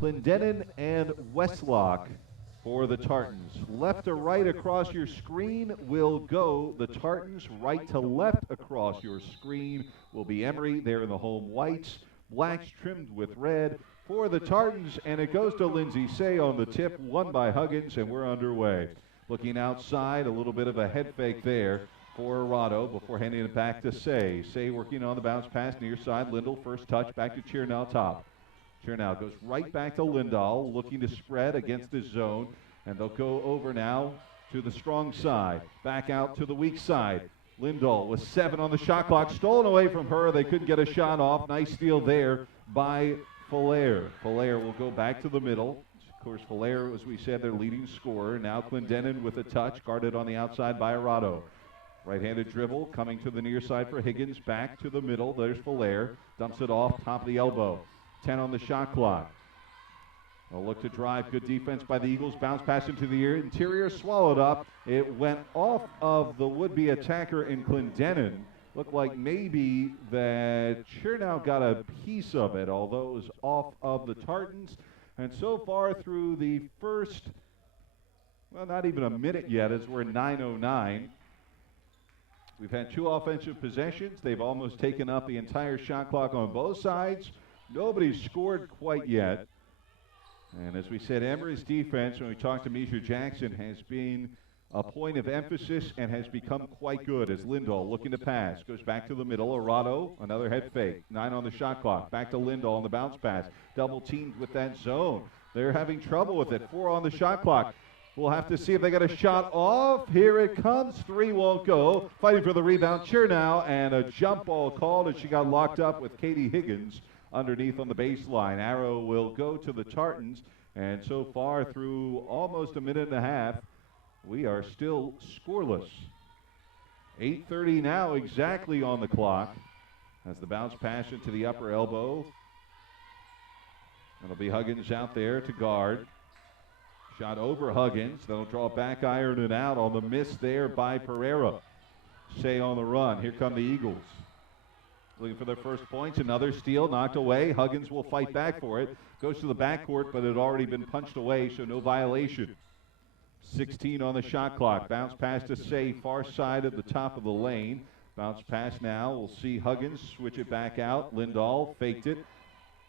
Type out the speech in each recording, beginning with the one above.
Clendenin and Westlock for the Tartans. Left to right across your screen will go the Tartans. Right to left across your screen will be Emory. They're in the home whites. Blacks trimmed with red for the Tartans, and it goes to Lindsay Say on the tip, won by Huggins, and we're underway. Looking outside, a little bit of a head fake there for Arado before handing it back to Say. Say working on the bounce pass near side. Lindell first touch back to Chernow top. Chernow goes right back to Lindahl, looking to spread against the zone, and they'll go over now to the strong side, back out to the weak side. Lindahl with 7 on the shot clock, stolen away from her. They couldn't get a shot off. Nice steal there by Falaire. Falaire will go back to the middle. Of course, Falaire, as we said, their leading scorer. Now Clendenin with a touch, guarded on the outside by Arado. Right-handed dribble coming to the near side for Higgins, back to the middle. There's Falaire, dumps it off, top of the elbow. 10 on the shot clock. They'll look to drive. Good defense by the Eagles. Bounce pass into the interior, swallowed up. It went off of the would-be attacker in Clendenin. Looked like maybe that Chernow got a piece of it, although it was off of the Tartans. And so far through the first, well, not even a minute yet, as we're 9:09. We've had 2 offensive possessions. They've almost taken up the entire shot clock on both sides. Nobody's scored quite yet. And as we said, Emory's defense, when we talked to Misha Jackson, has been a point of emphasis and has become quite good as Lindahl looking to pass. Goes back to the middle. Arado, another head fake. 9 on the shot clock. Back to Lindahl on the bounce pass. Double teamed with that zone. They're having trouble with it. 4 on the shot clock. We'll have to see if they got a shot off. Here it comes. 3 won't go. Fighting for the rebound. Chernow, and a jump ball called, and she got locked up with Katie Higgins underneath on the baseline. Arrow will go to the Tartans, and so far through almost a minute and a half, we are still scoreless. 8:30 now exactly on the clock as the bounce pass into the upper elbow. It'll be Huggins out there to guard. Shot over Huggins. They'll draw back iron and out on the miss there by Pereira. Say on the run. Here come the Eagles. Looking for their first points. Another steal knocked away. Huggins will fight back for it. Goes to the backcourt, but it had already been punched away, so no violation. 16 on the shot clock. Bounce pass to Say, far side of the top of the lane. Bounce pass now. We'll see Huggins switch it back out. Lindahl faked it.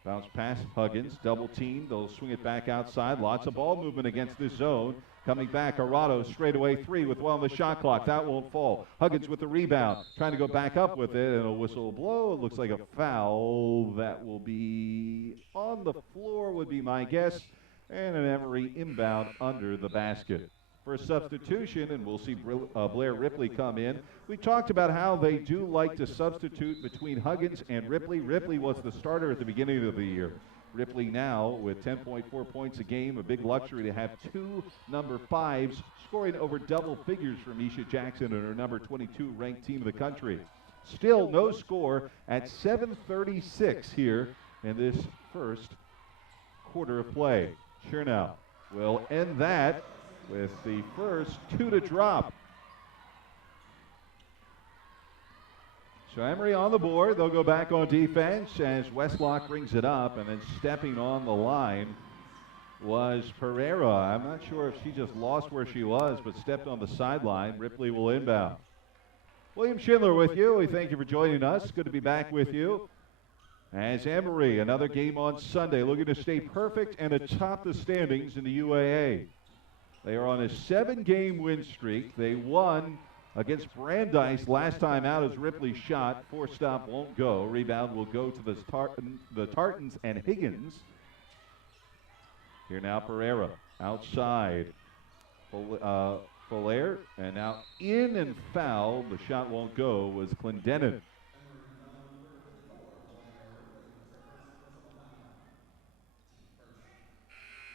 Bounce pass, Huggins, double team. They'll swing it back outside. Lots of ball movement against this zone. Coming back, Arado straightaway 3 with 1 on the shot clock. That won't fall. Huggins with the rebound. Trying to go back up with it, and a whistle will blow. It looks like a foul. That will be on the floor, would be my guess. And an Emory inbound under the basket. For a substitution, and we'll see Blair Ripley come in. We talked about how they do like to substitute between Huggins and Ripley. Ripley was the starter at the beginning of the year. Ripley now with 10.4 points a game, a big luxury to have 2 number 5s scoring over double figures for Misha Jackson and her number 22 ranked team of the country. Still no score at 7:36 here in this first quarter of play. Chernow will end that with the first 2 to drop. So Emory on the board. They'll go back on defense as Westlock brings it up, and then stepping on the line was Pereira. I'm not sure if she just lost where she was, but stepped on the sideline. Ripley will inbound. William Schindler with you. We thank you for joining us. Good to be back with you. As Emory, another game on Sunday, looking to stay perfect and atop the standings in the UAA. They are on a 7-game win streak. They won against Brandeis last time out as Ripley shot. 4-stop won't go. Rebound will go to the Tartans and Higgins. Here now Pereira outside. Falaire, and now in and foul. The shot won't go was Clendenin.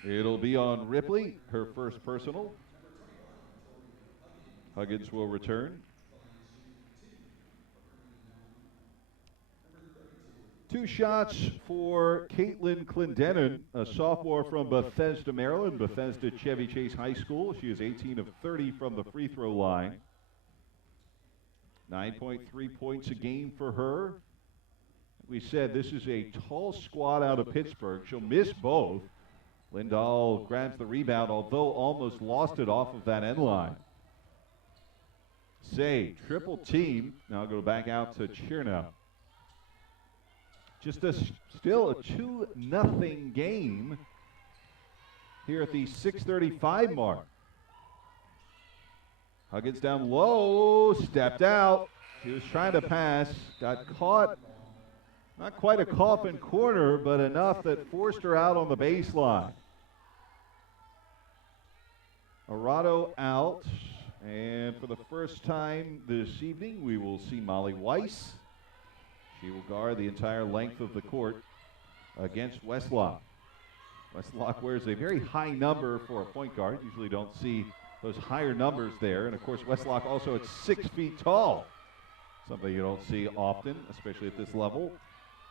It'll be on Ripley, her first personal. Huggins will return. 2 shots for Caitlin Clendenin, a sophomore from Bethesda, Maryland, Bethesda Chevy Chase High School. She is 18 of 30 from the free throw line. 9.3 points a game for her. We said this is a tall squad out of Pittsburgh. She'll miss both. Lindahl grabs the rebound, although almost lost it off of that end line. Say, triple team. Now go back out to Chernow. Just still a 2-0 game here at the 6:35 mark. Huggins down low, stepped out. He was trying to pass, got caught. Not quite a coffin corner, but enough that forced her out on the baseline. Arado out, and for the first time this evening, we will see Molly Weiss. She will guard the entire length of the court against Westlock. Westlock wears a very high number for a point guard. Usually don't see those higher numbers there. And, of course, Westlock also at 6 feet tall, something you don't see often, especially at this level.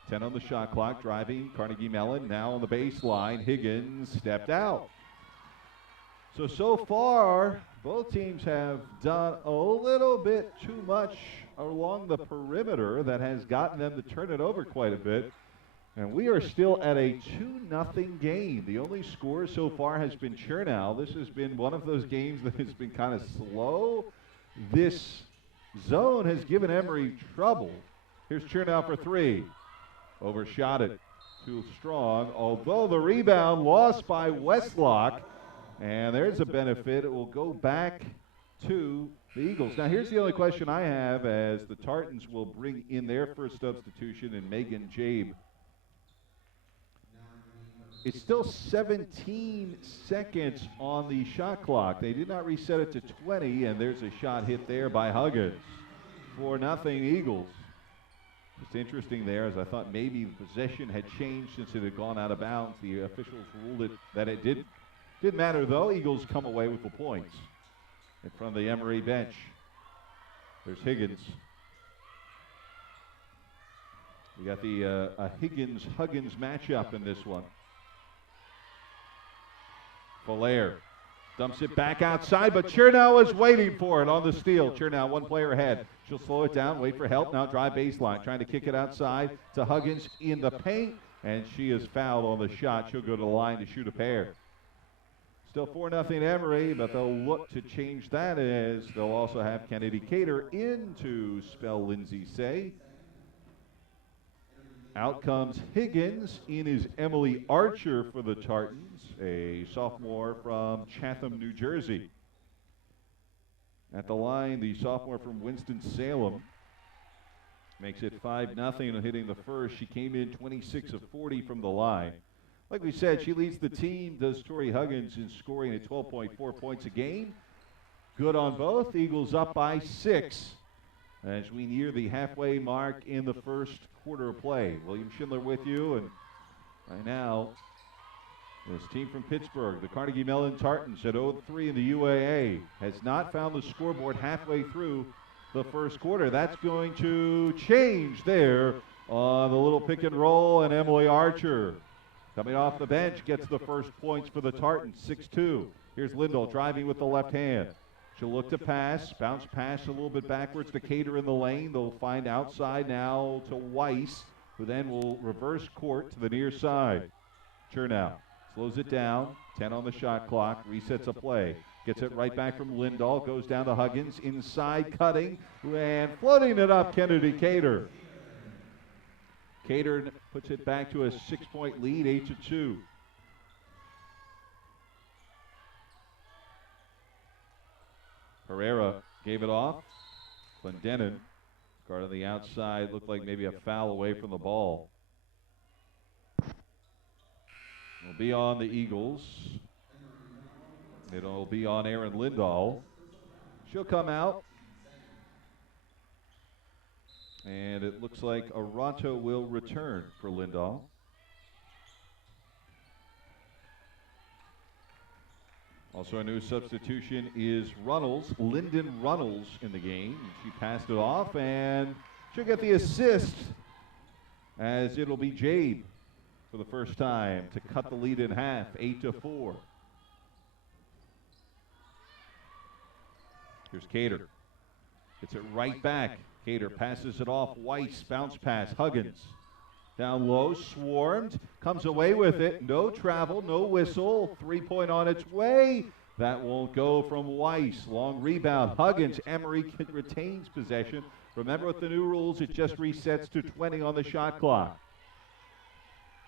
10 on the shot clock, driving Carnegie Mellon. Now on the baseline, Higgins stepped out. So far, both teams have done a little bit too much along the perimeter that has gotten them to turn it over quite a bit. And we are still at a 2-0 game. The only score so far has been Chernow. This has been one of those games that has been kind of slow. This zone has given Emory trouble. Here's Chernow for three. Overshot it. Too strong. Although the rebound lost by Westlock. And there's a benefit. It will go back to the Eagles. Now, here's the only question I have as the Tartans will bring in their first substitution in Megan Jabe. It's still 17 seconds on the shot clock. They did not reset it to 20, and there's a shot hit there by Huggins. 4-0 Eagles. It's interesting there, as I thought maybe the possession had changed since it had gone out of bounds. The officials ruled that it didn't. Didn't matter, though. Eagles come away with the points in front of the Emory bench. There's Higgins. We got the Higgins-Huggins matchup in this one. Falaire dumps it back outside, but Chernow is waiting for it on the steal. Chernow, one player ahead. She'll slow it down, wait for help. Now drive baseline, trying to kick it outside to Huggins in the paint, and she is fouled on the shot. She'll go to the line to shoot a pair. Still 4-0 Emory, but they'll look to change that as they'll also have Kennedy Cater in to spell Lindsay Say. Out comes Higgins. In is Emily Archer for the Tartans, a sophomore from Chatham, New Jersey. At the line, the sophomore from Winston-Salem makes it 5-0 hitting the first. She came in 26 of 40 from the line. Like we said, she leads the team, does Tori Huggins, in scoring at 12.4 points a game. Good on both. Eagles up by 6 as we near the halfway mark in the first quarter of play. William Schindler with you, and right now, this team from Pittsburgh, the Carnegie Mellon Tartans at 0-3 in the UAA, has not found the scoreboard halfway through the first quarter. That's going to change there on the little pick and roll, and Emily Archer, coming off the bench, gets the first points for the Tartans, 6-2. Here's Lindahl driving with the left hand. She'll look to pass, bounce pass a little bit backwards to Cater in the lane. They'll find outside now to Weiss, who then will reverse court to the near side. Chernow slows it down, 10 on the shot clock, resets a play. Gets it right back from Lindahl, goes down to Huggins, inside cutting, and floating it up, Kennedy Cater. Cater puts it back to a 6-point lead, 8-2. Herrera gave it off. Clendenin, guard on the outside, looked like maybe a foul away from the ball. It'll be on the Eagles. It'll be on Erin Lindahl. She'll come out. And it looks like Arato will return for Lindahl. Also a new substitution is Runnels, Lyndon Runnels in the game. She passed it off, and she'll get the assist as it'll be Jade for the first time to cut the lead in half, 8-4. Here's Cater. Gets it right back. Cater passes it off. Weiss, bounce pass. Huggins. Down low, swarmed, comes away with it. No travel, no whistle. 3-point on its way. That won't go from Weiss. Long rebound. Huggins. Emory retains possession. Remember, with the new rules, it just resets to 20 on the shot clock.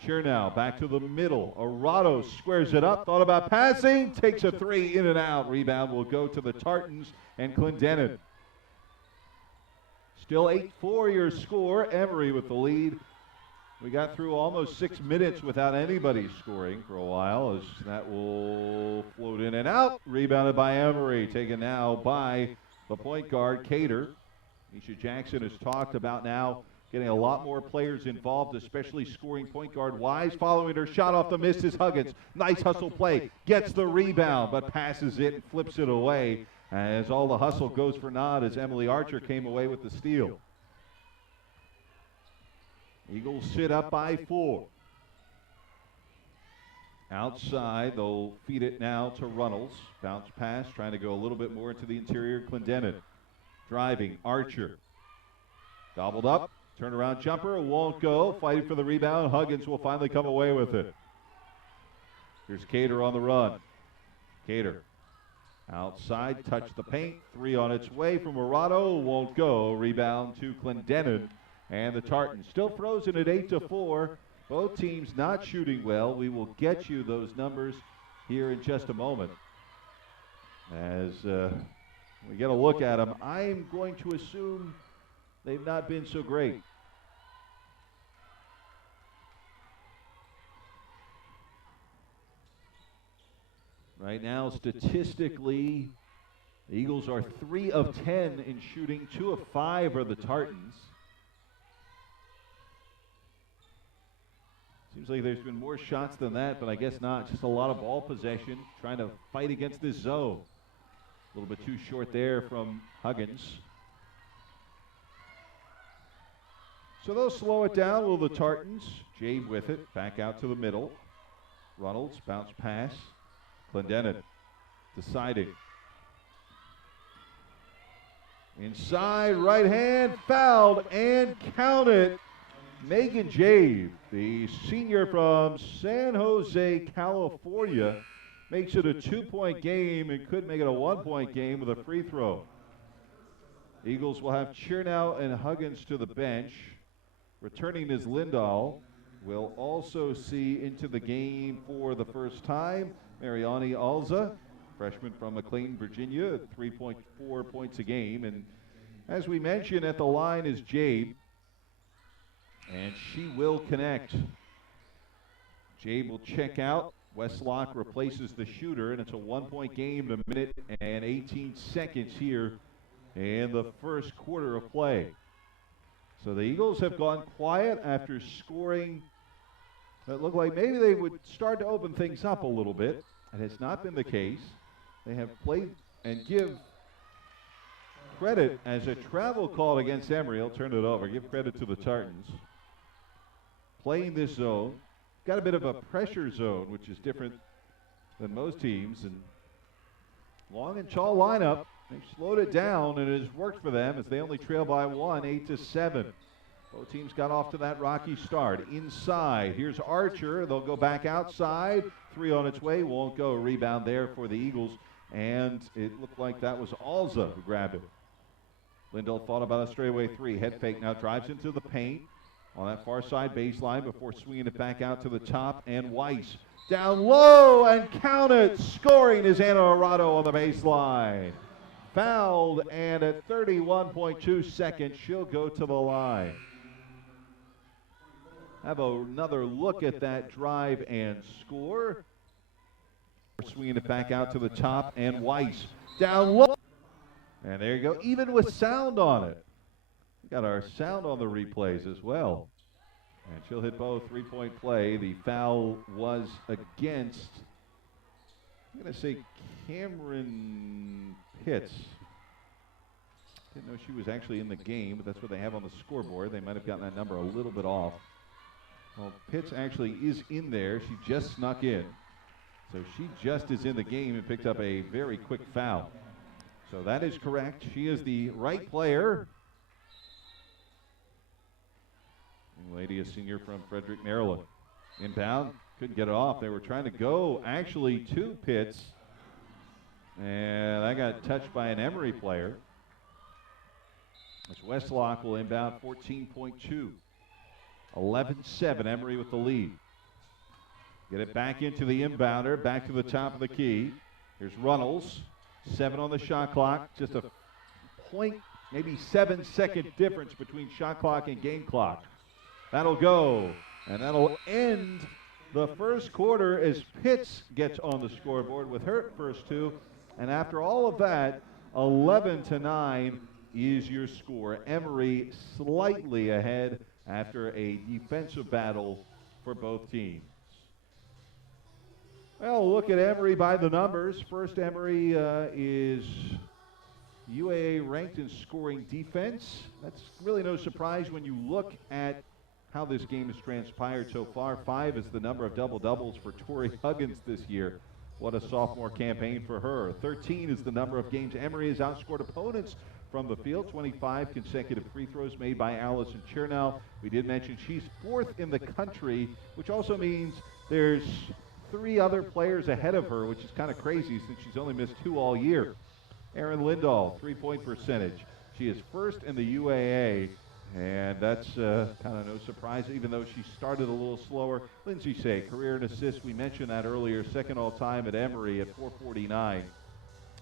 Chernow back to the middle. Arado squares it up. Thought about passing. Takes a three, in and out. Rebound will go to the Tartans and Clendenin. Still 8-4 your score. Emory with the lead. We got through almost 6 minutes without anybody scoring for a while, as that will float in and out. Rebounded by Emory, taken now by the point guard, Cater. Nisha Jackson has talked about now getting a lot more players involved, especially scoring point guard Weiss. Following her shot off the miss is Huggins. Nice hustle play, gets the rebound, but passes it and flips it away as all the hustle goes for naught as Emily Archer came away with the steal. Eagles sit up by 4. Outside, they'll feed it now to Runnels. Bounce pass, trying to go a little bit more into the interior. Clendenin driving, Archer. Gobbled up, turnaround jumper, won't go. Fighting for the rebound, Huggins will finally come away with it. Here's Cater on the run. Cater outside, touch the paint. 3 on its way from Arado, won't go. Rebound to Clendenin. And the Tartans still frozen at 8-4. Both teams not shooting well. We will get you those numbers here in just a moment. As we get a look at them, I'm going to assume they've not been so great. Right now, statistically, the Eagles are 3 of 10 in shooting. 2 of 5 are the Tartans. Seems like there's been more shots than that, but I guess not. Just a lot of ball possession, trying to fight against this zone. A little bit too short there from Huggins. So they'll slow it down, will the Tartans. Jabe with it, back out to the middle. Runnels, bounce pass. Clendenin deciding. Inside, right hand, fouled, and counted. Megan Jabe, the senior from San Jose, California, makes it a 2-point game and could make it a 1-point game with a free throw. Eagles will have Chernow and Huggins to the bench. Returning is Lindahl. We'll also see into the game for the first time Mariani Alza, freshman from McLean, Virginia, 3.4 points a game. And as we mentioned, at the line is Jabe. And she will connect. Jabe will check out. Westlock replaces the shooter, and it's a 1-point game in 1 minute and 18 seconds here in the first quarter of play. So the Eagles have gone quiet after scoring. It looked like maybe they would start to open things up a little bit. It has not been the case. They have played and give credit as a travel call against Emory. I'll turn it over. Give credit to the Tartans. Playing this zone, got a bit of a pressure zone, which is different than most teams. And long and tall lineup. They've slowed it down, and it has worked for them as they only trail by 1, 8-7. Both teams got off to that rocky start. Inside, here's Archer. They'll go back outside. 3 on its way, won't go. Rebound there for the Eagles, and it looked like that was Alza who grabbed it. Lindahl thought about a straightaway 3. Head fake now, drives into the paint on that far side baseline before swinging it back out to the top, and Weiss down low and counted. Scoring is Anna Arado on the baseline. Fouled, and at 31.2 seconds, she'll go to the line. Have another look at that drive and score. Swinging it back out to the top, and Weiss down low. And there you go, even with sound on it. We got our sound on the replays as well. And she'll hit both. 3-point play. The foul was against, I'm going to say, Cameron Pitts. Didn't know she was actually in the game, but that's what they have on the scoreboard. They might have gotten that number a little bit off. Well, Pitts actually is in there. She just snuck in. So she just is in the game and picked up a very quick foul. So that is correct. She is the right player. Lady, a senior from Frederick, Maryland. Inbound, couldn't get it off. They were trying to go actually to Pitts, and that got touched by an Emory player. As Westlock will inbound 14.2. 11-7, Emory with the lead. Get it back into the inbounder, back to the top of the key. Here's Runnels, 7 on the shot clock, just a point, maybe 7-second difference between shot clock and game clock. That'll go, and that'll end the first quarter as Pitts gets on the scoreboard with her first 2. And after all of that, 11-9 is your score. Emory slightly ahead after a defensive battle for both teams. Well, look at Emory by the numbers. First, Emory is UAA ranked in scoring defense. That's really no surprise when you look at how this game has transpired so far. 5 is the number of double-doubles for Tori Huggins this year. What a sophomore campaign for her. 13 is the number of games Emory has outscored opponents from the field. 25 consecutive free throws made by Allison Chernow. We did mention she's 4th in the country, which also means there's 3 other players ahead of her, which is kind of crazy since she's only missed 2 all year. Erin Lindahl, 3-point percentage. She is 1st in the UAA, and that's kind of no surprise, even though she started a little slower. Lindsay Say, career and assists, we mentioned that earlier, 2nd all-time at Emory at 449.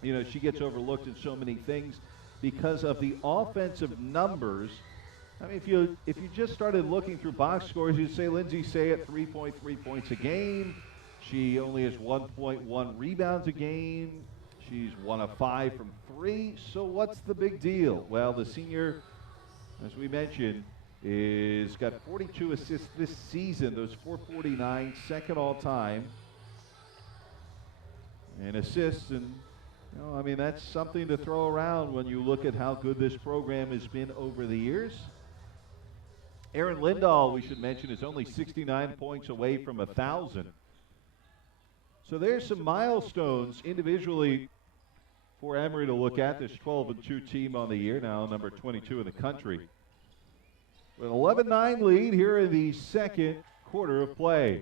You know, she gets overlooked in so many things because of the offensive numbers. I mean, if you just started looking through box scores, you'd say Lindsay Say at 3.3 points a game. She only has 1.1 rebounds a game. She's 1 of 5 from 3. So what's the big deal? Well, the senior, as we mentioned, is got 42 assists this season. Those 449, 2nd all time. And assists, and you know, I mean, that's something to throw around when you look at how good this program has been over the years. Erin Lindahl, we should mention, is only 69 points away from 1,000. So there's some milestones individually for Emory to look at. This 12-2 team on the year, now number 22 in the country. With an 11-9 lead here in the second quarter of play.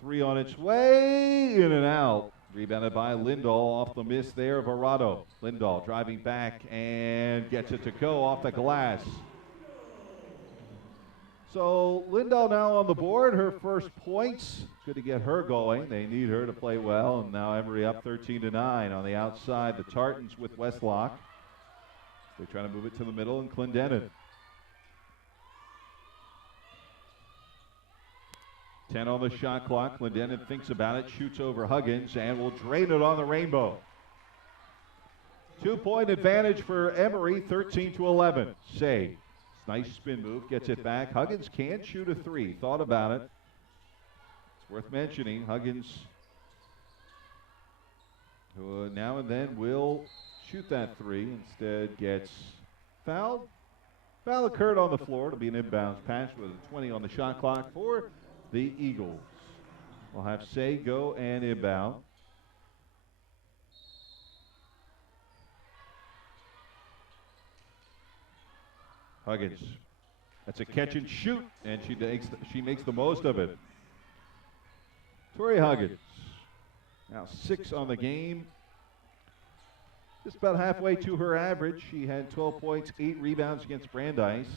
3 on its way, in and out. Rebounded by Lindahl off the miss there of Arado. Lindahl driving back and gets it to go off the glass. So Lindahl now on the board, her first points. Good to get her going. They need her to play well, and now Emory up 13-9 on the outside. The Tartans with Westlock. They're trying to move it to the middle, and Clendenin. 10 on the shot clock. Clendenin thinks about it, shoots over Huggins, and will drain it on the rainbow. 2-point advantage for Emory, 13-11. Say. Nice spin move, gets it back. Huggins can shoot a 3. Thought about it. It's worth mentioning. Huggins, who now and then will shoot that 3, instead gets fouled. Foul occurred on the floor. It'll be an inbounds pass with 20 on the shot clock for the Eagles. We'll have Say go and inbound. Huggins, that's a catch and shoot, and she makes the most of it. Tori Huggins, now 6 on the game. Just about halfway to her average. She had 12 points, 8 rebounds against Brandeis.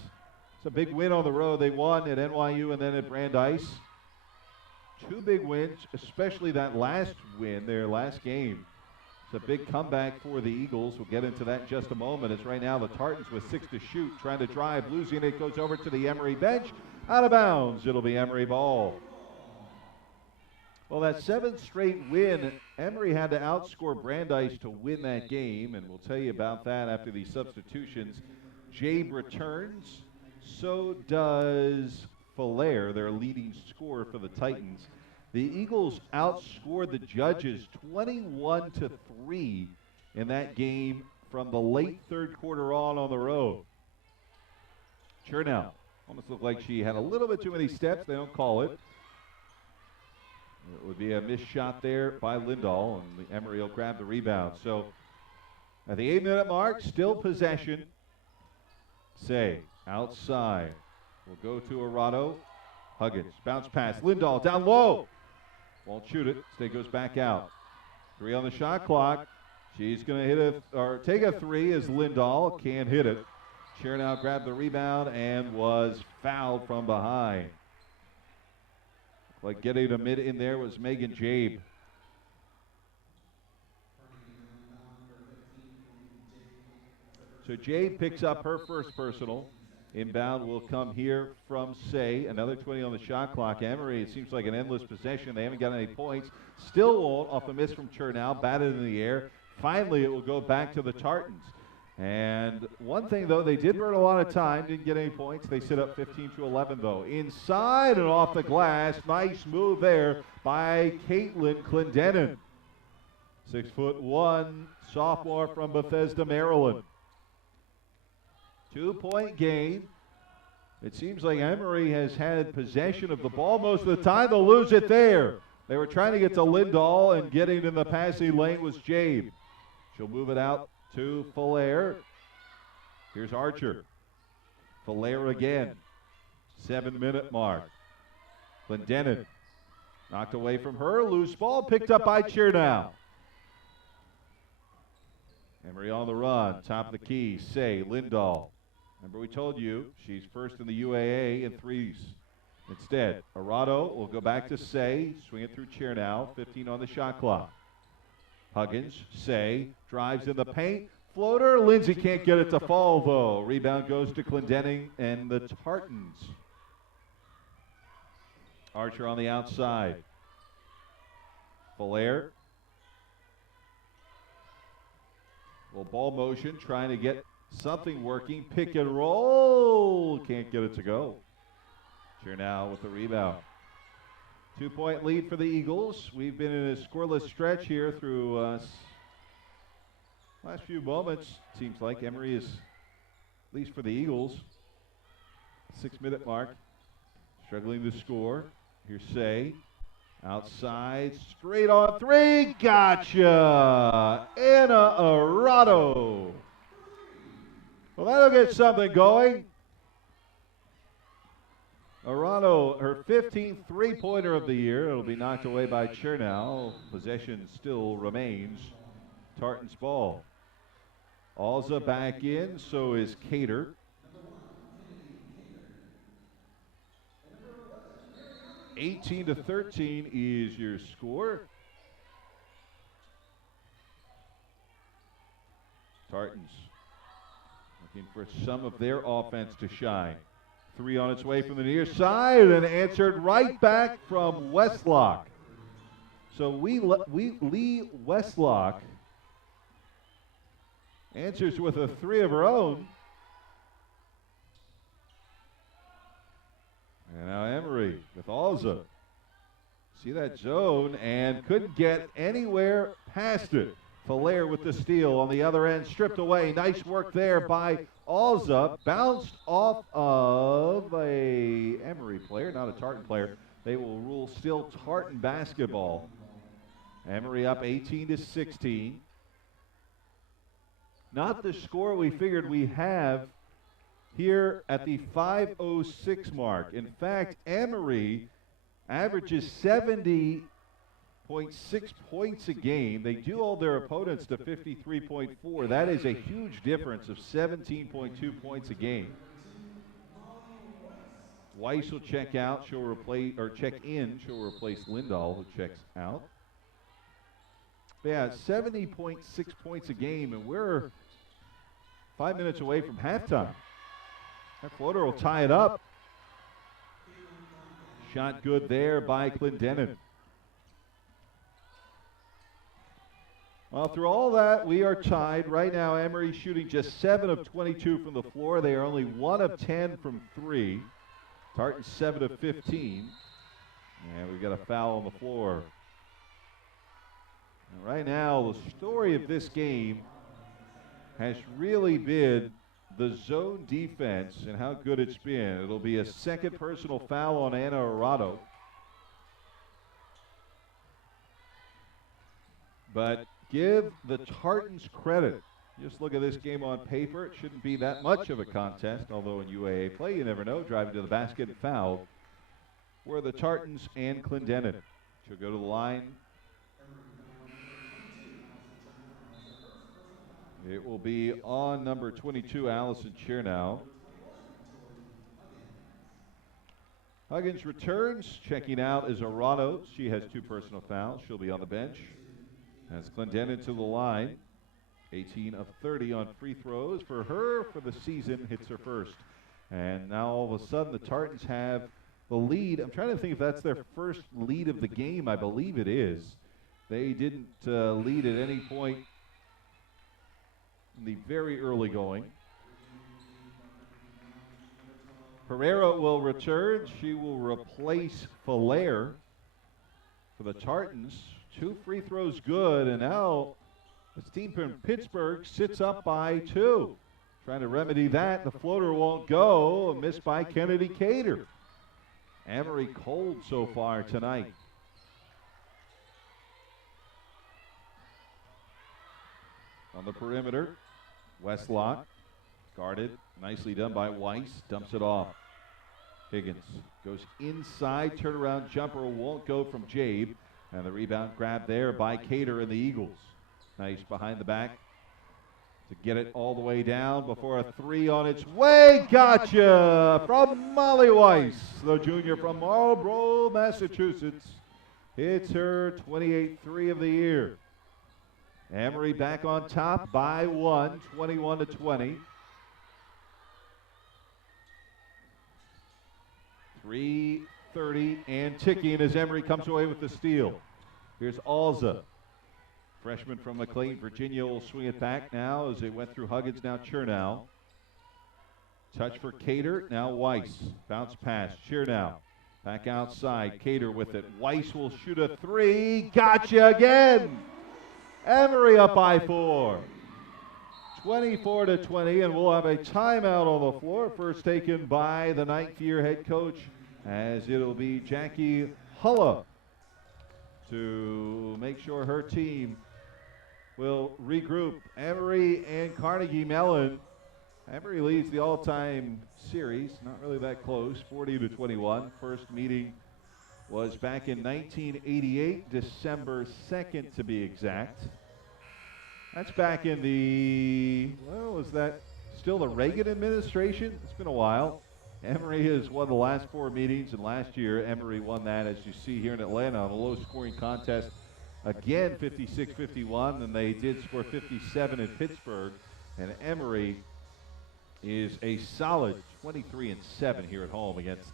It's a big win on the road. They won at NYU and then at Brandeis. 2 big wins, especially that last win, their last game. It's a big comeback for the Eagles. We'll get into that in just a moment. It's right now the Tartans with 6 to shoot, trying to drive, losing it, goes over to the Emory bench. Out of bounds, it'll be Emory ball. Well, that 7th straight win, Emory had to outscore Brandeis to win that game, and we'll tell you about that after these substitutions. Jabe returns, so does Falaire, their leading scorer for the Titans. The Eagles outscored the Judges 21-3 in that game from the late 3rd quarter on the road. Chernow almost looked like she had a little bit too many steps. They don't call it. It would be a missed shot there by Lindahl, and the Emory will grab the rebound. So at the 8-minute mark, still possession. Say outside. will go to Arado. Huggins, bounce pass. Lindahl down low. Won't shoot it. Instead goes back out. 3 on the shot clock. She's going to hit or take a 3 as Lindahl can't hit it. Chernow grabbed the rebound and was fouled from behind. Like getting a mid in there was Megan Jabe. So Jabe picks up her first personal. Inbound will come here from Say. Another 20 on the shot clock. Emory, it seems like an endless possession. They haven't got any points. Still won't off the miss from Chernow. Batted in the air. Finally, it will go back to the Tartans. And one thing, though, they did burn a lot of time. Didn't get any points. They sit up 15-11, though. Inside and off the glass. Nice move there by Caitlin Clendenin. 6'1", sophomore from Bethesda, Maryland. 2-point game. It seems like Emory has had possession of the ball most of the time. They'll lose it there. They were trying to get to Lindahl, and getting in the passing lane was Jabe. She'll move it out to Falaire. Here's Archer. Falaire again. 7-minute mark. Clendenin knocked away from her. Loose ball picked up by Chernow. Emory on the run. Top of the key. Say, Lindahl. Remember we told you she's first in the UAA in threes. Instead, Arado will go back to Say. Swing it through Chernow. 15 on the shot clock. Huggins, Say, drives in the paint. Floater, Lindsay can't get it to fall, though. Rebound goes to Clendenin and the Tartans. Archer on the outside. Falaire. Well, ball motion, trying to get something working. Pick and roll. Can't get it to go. Chernow with the rebound. 2-point lead for the Eagles. We've been in a scoreless stretch here through last few moments. Seems like Emory is, at least for the Eagles, 6-minute mark. Struggling to score. Here's Say. Outside, straight on 3. Gotcha! Anna Arado. Well, that'll get something going. Arado, her 15th three-pointer of the year. It'll be knocked away by Chernow. Possession still remains Tartans ball. Alza back in, so is Cater. 18-13 is your score. Tartans looking for some of their offense to shine. 3 on its way from the near side and answered right back from Westlock. So Lee Westlock answers with a 3 of her own. And now Emory with Alza. See that zone and couldn't get anywhere past it. Falaire with the steal on the other end, stripped away. Nice work there by Alza. Bounced off of a Emory player, not a Tartan player. They will rule still Tartan basketball. Emory up 18-16. Not the score we figured we have here at the 5:06 mark. In fact, Emory averages 70.6 points a game. They do hold their opponents to 53.4. That is a huge difference of 17.2 points a game. Weiss will check out. She'll replace, or check in. She'll replace Lindahl, who checks out. But yeah, 70.6 points a game, and we're 5 minutes away from halftime. That floater will tie it up. Shot good there by Clendenin. Well, through all that, we are tied. Right now, Emory shooting just 7 of 22 from the floor. They are only 1 of 10 from 3. Tartan 7 of 15. And we've got a foul on the floor. And right now, the story of this game has really been the zone defense and how good it's been. It'll be a second personal foul on Anna Arado. But give the Tartans credit. Just look at this game on paper. It shouldn't be that much of a contest, although in UAA play, you never know. Driving to the basket and foul were the Tartans and Clendenin. She'll go to the line. It will be on number 22, Allison Chernow. Huggins returns. Checking out is Arano. She has 2 personal fouls. She'll be on the bench. As Clendenin to the line. 18 of 30 on free throws for her for the season. Hits her first. And now all of a sudden the Tartans have the lead. I'm trying to think if that's their first lead of the game. I believe it is. They didn't lead at any point in the very early going. Pereira will return. She will replace Falaire for the Tartans. 2 free throws good, and now this team from Pittsburgh sits up by 2. Trying to remedy that. The floater won't go. A miss by Kennedy Cater. Emory cold so far tonight. On the perimeter, Westlock guarded. Nicely done by Weiss. Dumps it off. Higgins goes inside. Turnaround jumper won't go from Jabe. And the rebound grab there by Cater and the Eagles. Nice behind the back to get it all the way down before a 3 on its way. Gotcha! From Molly Weiss, the junior from Marlborough, Massachusetts. Hits her 28th 3 of the year. Emory back on top by 1, 21-20. 3:30 and ticking as Emory comes away with the steal. Here's Alza. Freshman from McLean, Virginia will swing it back now as it went through Huggins, now Chernow. Touch for Cater, now Weiss. Bounce pass, Chernow. Back outside, Cater with it. Weiss will shoot a 3. Gotcha again! Emory up by 4. 24-20, and we'll have a timeout on the floor. First taken by the 9th-year head coach, as it'll be Jackie Hulla to make sure her team will regroup. Emory and Carnegie Mellon. Emory leads the all-time series, not really that close, 40-21. First meeting was back in 1988, December 2nd to be exact. That's back in the, well, was that still the Reagan administration? It's been a while. Emory has won the last 4 meetings, and last year Emory won that, as you see here in Atlanta, on a low-scoring contest. Again, 56-51, and they did score 57 in Pittsburgh. And Emory is a solid 23-7 here at home against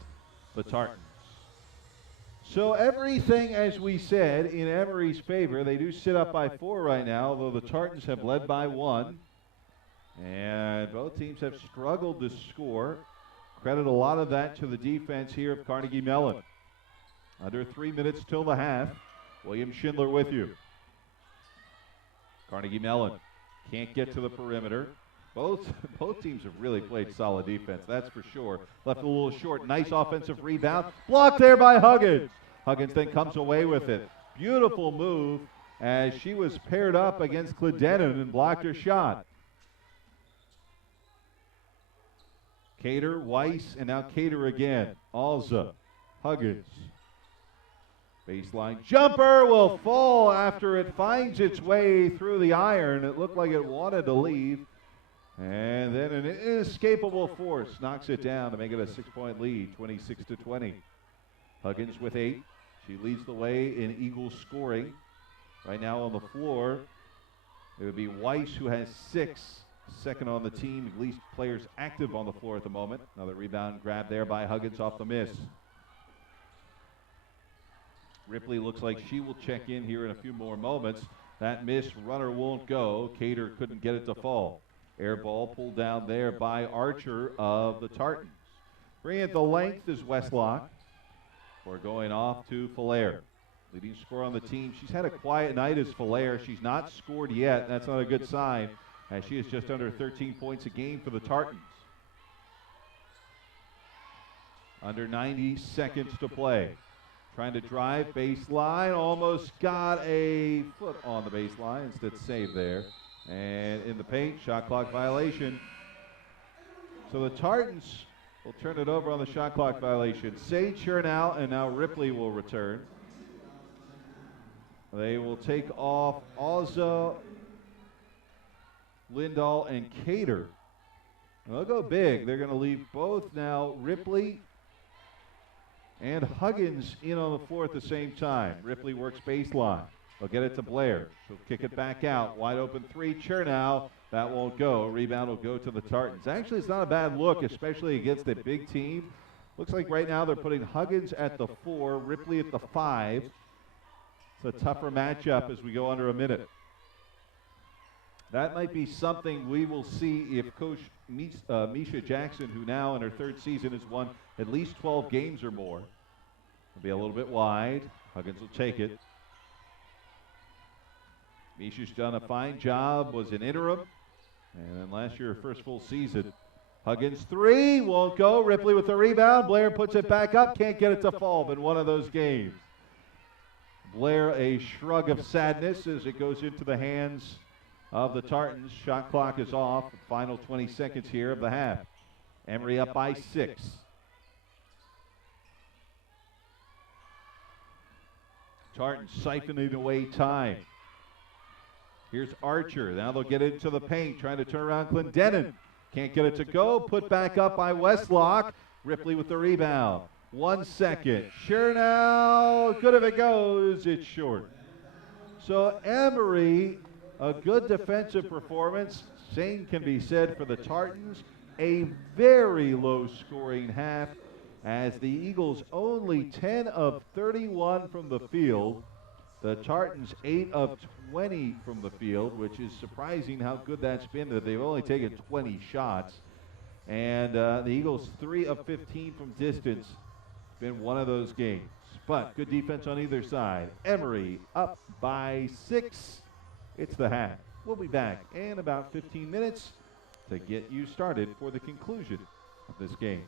the Tartans. So everything, as we said, in Emory's favor. They do sit up by 4 right now, although the Tartans have led by 1. And both teams have struggled to score. Credit a lot of that to the defense here of Carnegie Mellon. Under 3 minutes till the half. William Schindler with you. Carnegie Mellon can't get to the perimeter. Both teams have really played solid defense, that's for sure. Left a little short. Nice offensive rebound. Blocked there by Huggins. Huggins then comes away with it. Beautiful move as she was paired up against Clendenin and blocked her shot. Cater, Weiss, and now Cater again. Alza, Huggins. Baseline jumper will fall after it finds its way through the iron. It looked like it wanted to leave. And then an inescapable force knocks it down to make it a 6-point lead, 26-20. Huggins with 8. She leads the way in Eagles scoring. Right now on the floor, it would be Weiss, who has 6. Second on the team, at least players active on the floor at the moment. Another rebound grab there by Huggins off the miss. Ripley looks like she will check in here in a few more moments. That miss, runner won't go. Cater couldn't get it to fall. Air ball pulled down there by Archer of the Tartans. Bringing it the length is Westlock. We're going off to Falaire. Leading scorer on the team. She's had a quiet night as Falaire. She's not scored yet. That's not a good sign, as she is just under 13 points a game for the Tartans. Under 90 seconds to play. Trying to drive baseline. Almost got a foot on the baseline. Instead save there. And in the paint, shot clock violation. So the Tartans will turn it over on the shot clock violation. Sage Chernow and now Ripley will return. They will take off Ozza, Lindahl, and Cater. They'll go big. They're going to leave both now Ripley and Huggins in on the floor at the same time. Ripley works baseline. They'll get it to Blair. She'll kick it back out. Wide open three. Chernow. That won't go. Rebound will go to the Tartans. Actually, it's not a bad look, especially against a big team. Looks like right now they're putting Huggins at the 4, Ripley at the 5. It's a tougher matchup as we go under a minute. That might be something we will see if Coach Misha Jackson, who now in her 3rd season has won at least 12 games or more. Will be a little bit wide. Huggins will take it. Misha's done a fine job, was an interim. And then last year, her first full season. Huggins 3, won't go. Ripley with the rebound. Blair puts it back up, can't get it to fall in one of those games. Blair, a shrug of sadness as it goes into the hands of the Tartans. Shot clock is off. Final 20 seconds here of the half. Emory up by 6. Tartans siphoning away time. Here's Archer. Now they'll get into the paint, trying to turn around Clendenin. Can't get it to go. Put back up by Westlock. Ripley with the rebound. 1 second. Chernow. Good if it goes. It's short. So Emory, a good defensive performance. Same can be said for the Tartans. A very low-scoring half as the Eagles only 10 of 31 from the field. The Tartans 8 of 20 from the field, which is surprising how good that's been, that they've only taken 20 shots. And the Eagles 3 of 15 from distance. Been one of those games. But good defense on either side. Emory up by 6. It's the half. We'll be back in about 15 minutes to get you started for the conclusion of this game.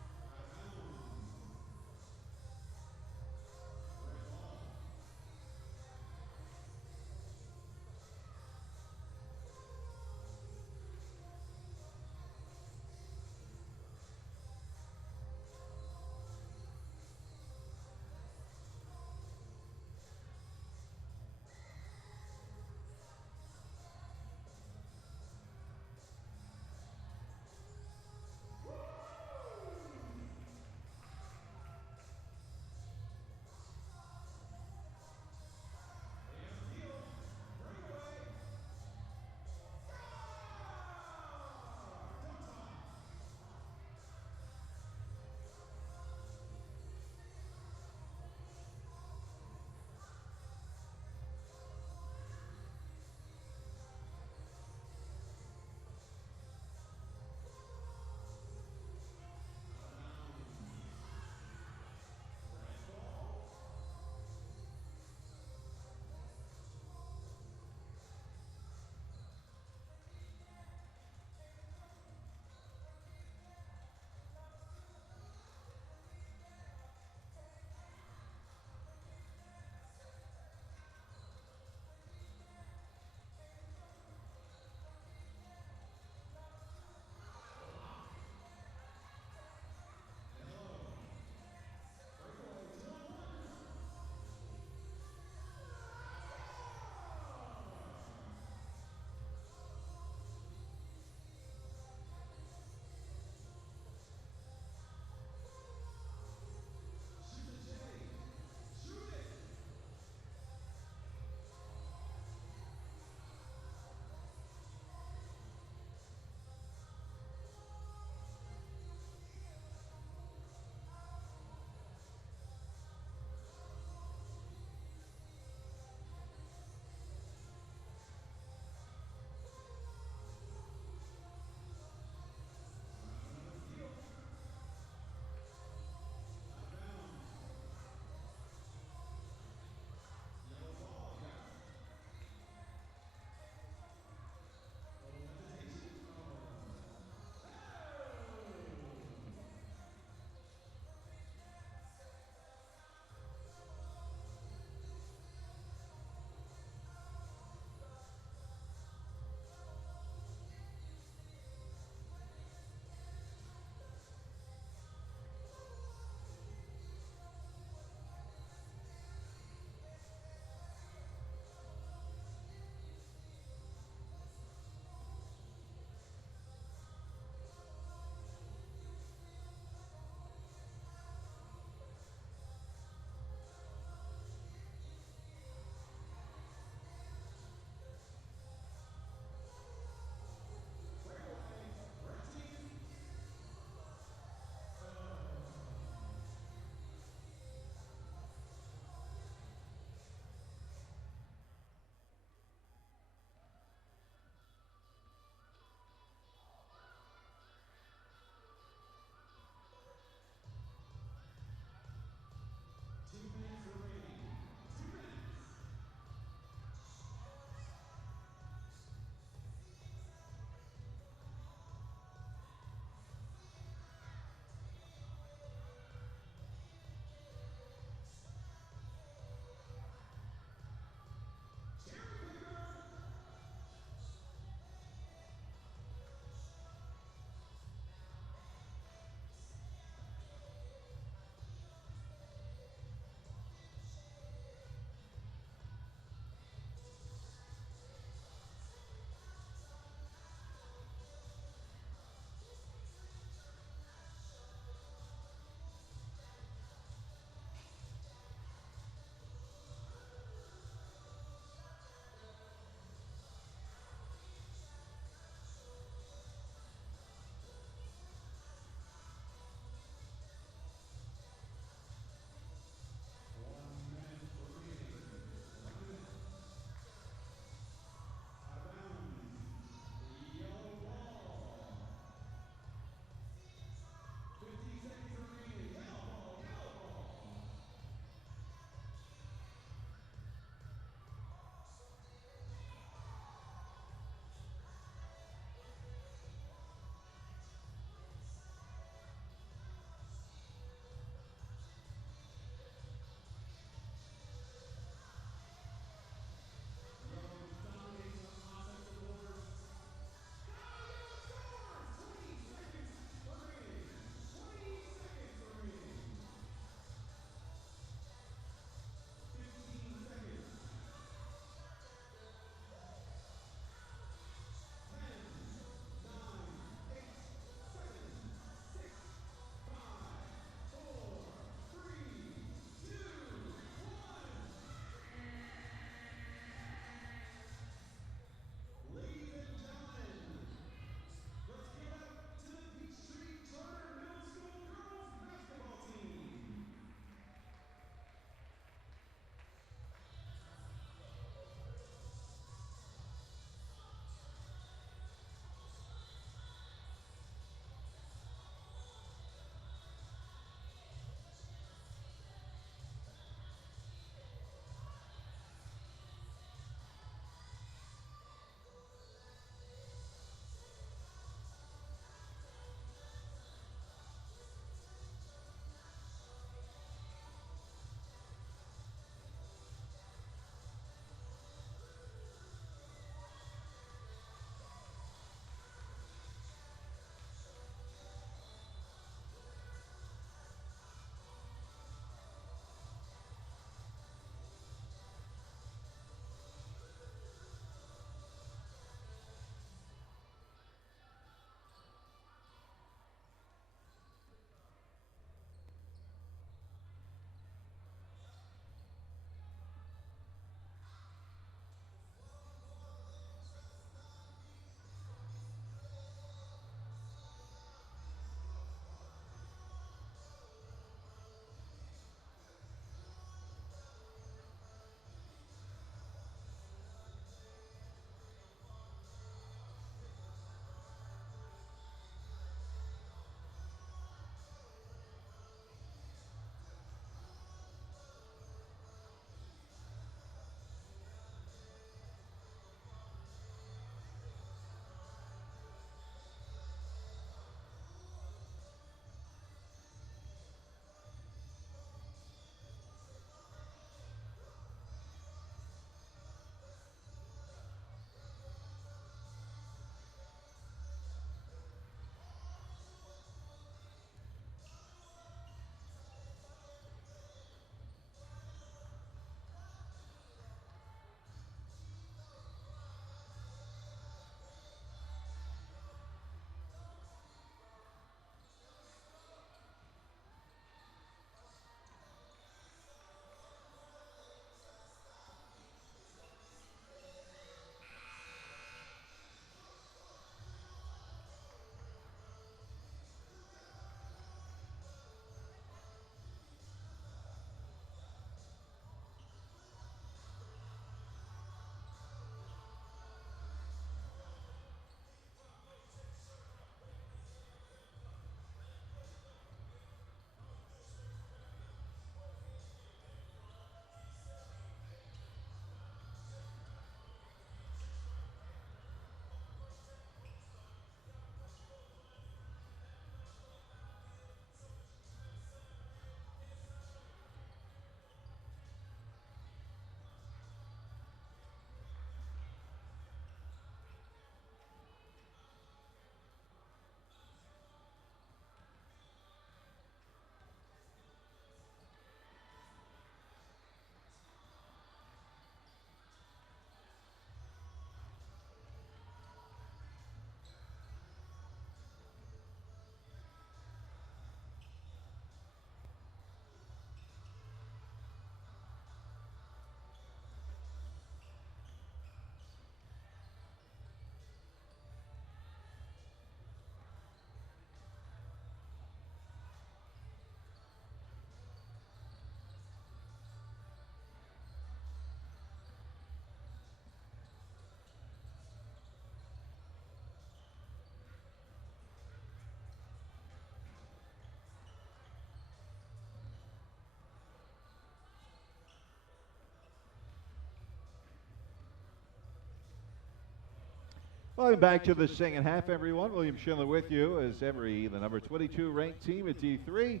Welcome back to the second half, everyone. William Schindler with you as Emory, the number 22 ranked team at D3,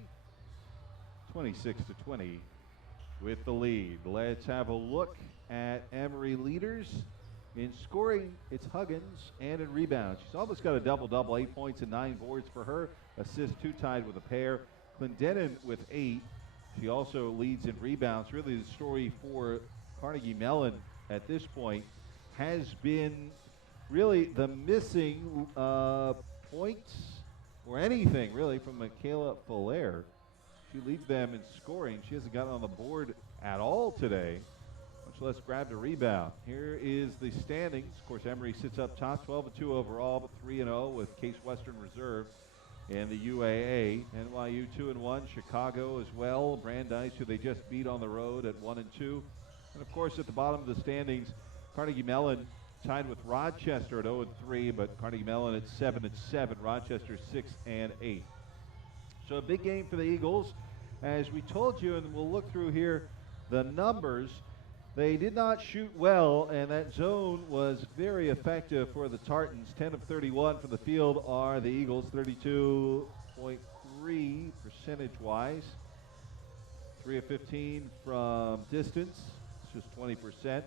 26-20 with the lead. Let's have a look at Emory leaders. In scoring, it's Huggins, and in rebounds, she's almost got a double-double, 8 points and 9 boards for her. Assists, 2 tied with a pair. Clendenin with 8. She also leads in rebounds. Really, the story for Carnegie Mellon at this point has been really the missing points or anything really from Michaela Falaire. She leads them in scoring. She hasn't gotten on the board at all today, much less grabbed a rebound. Here is the standings. Of course, Emory sits up top, 12-2 overall, but 3-0 with Case Western Reserve and the UAA. NYU 2-1, Chicago as well. Brandeis, who they just beat on the road at 1-2. And of course, at the bottom of the standings, Carnegie Mellon tied with Rochester at 0-3, but Carnegie Mellon at 7-7. Rochester 6-8. So a big game for the Eagles. As we told you, and we'll look through here the numbers, they did not shoot well, and that zone was very effective for the Tartans. 10 of 31 from the field are the Eagles, 32.3 percentage-wise. 3 of 15 from distance, it's just 20%.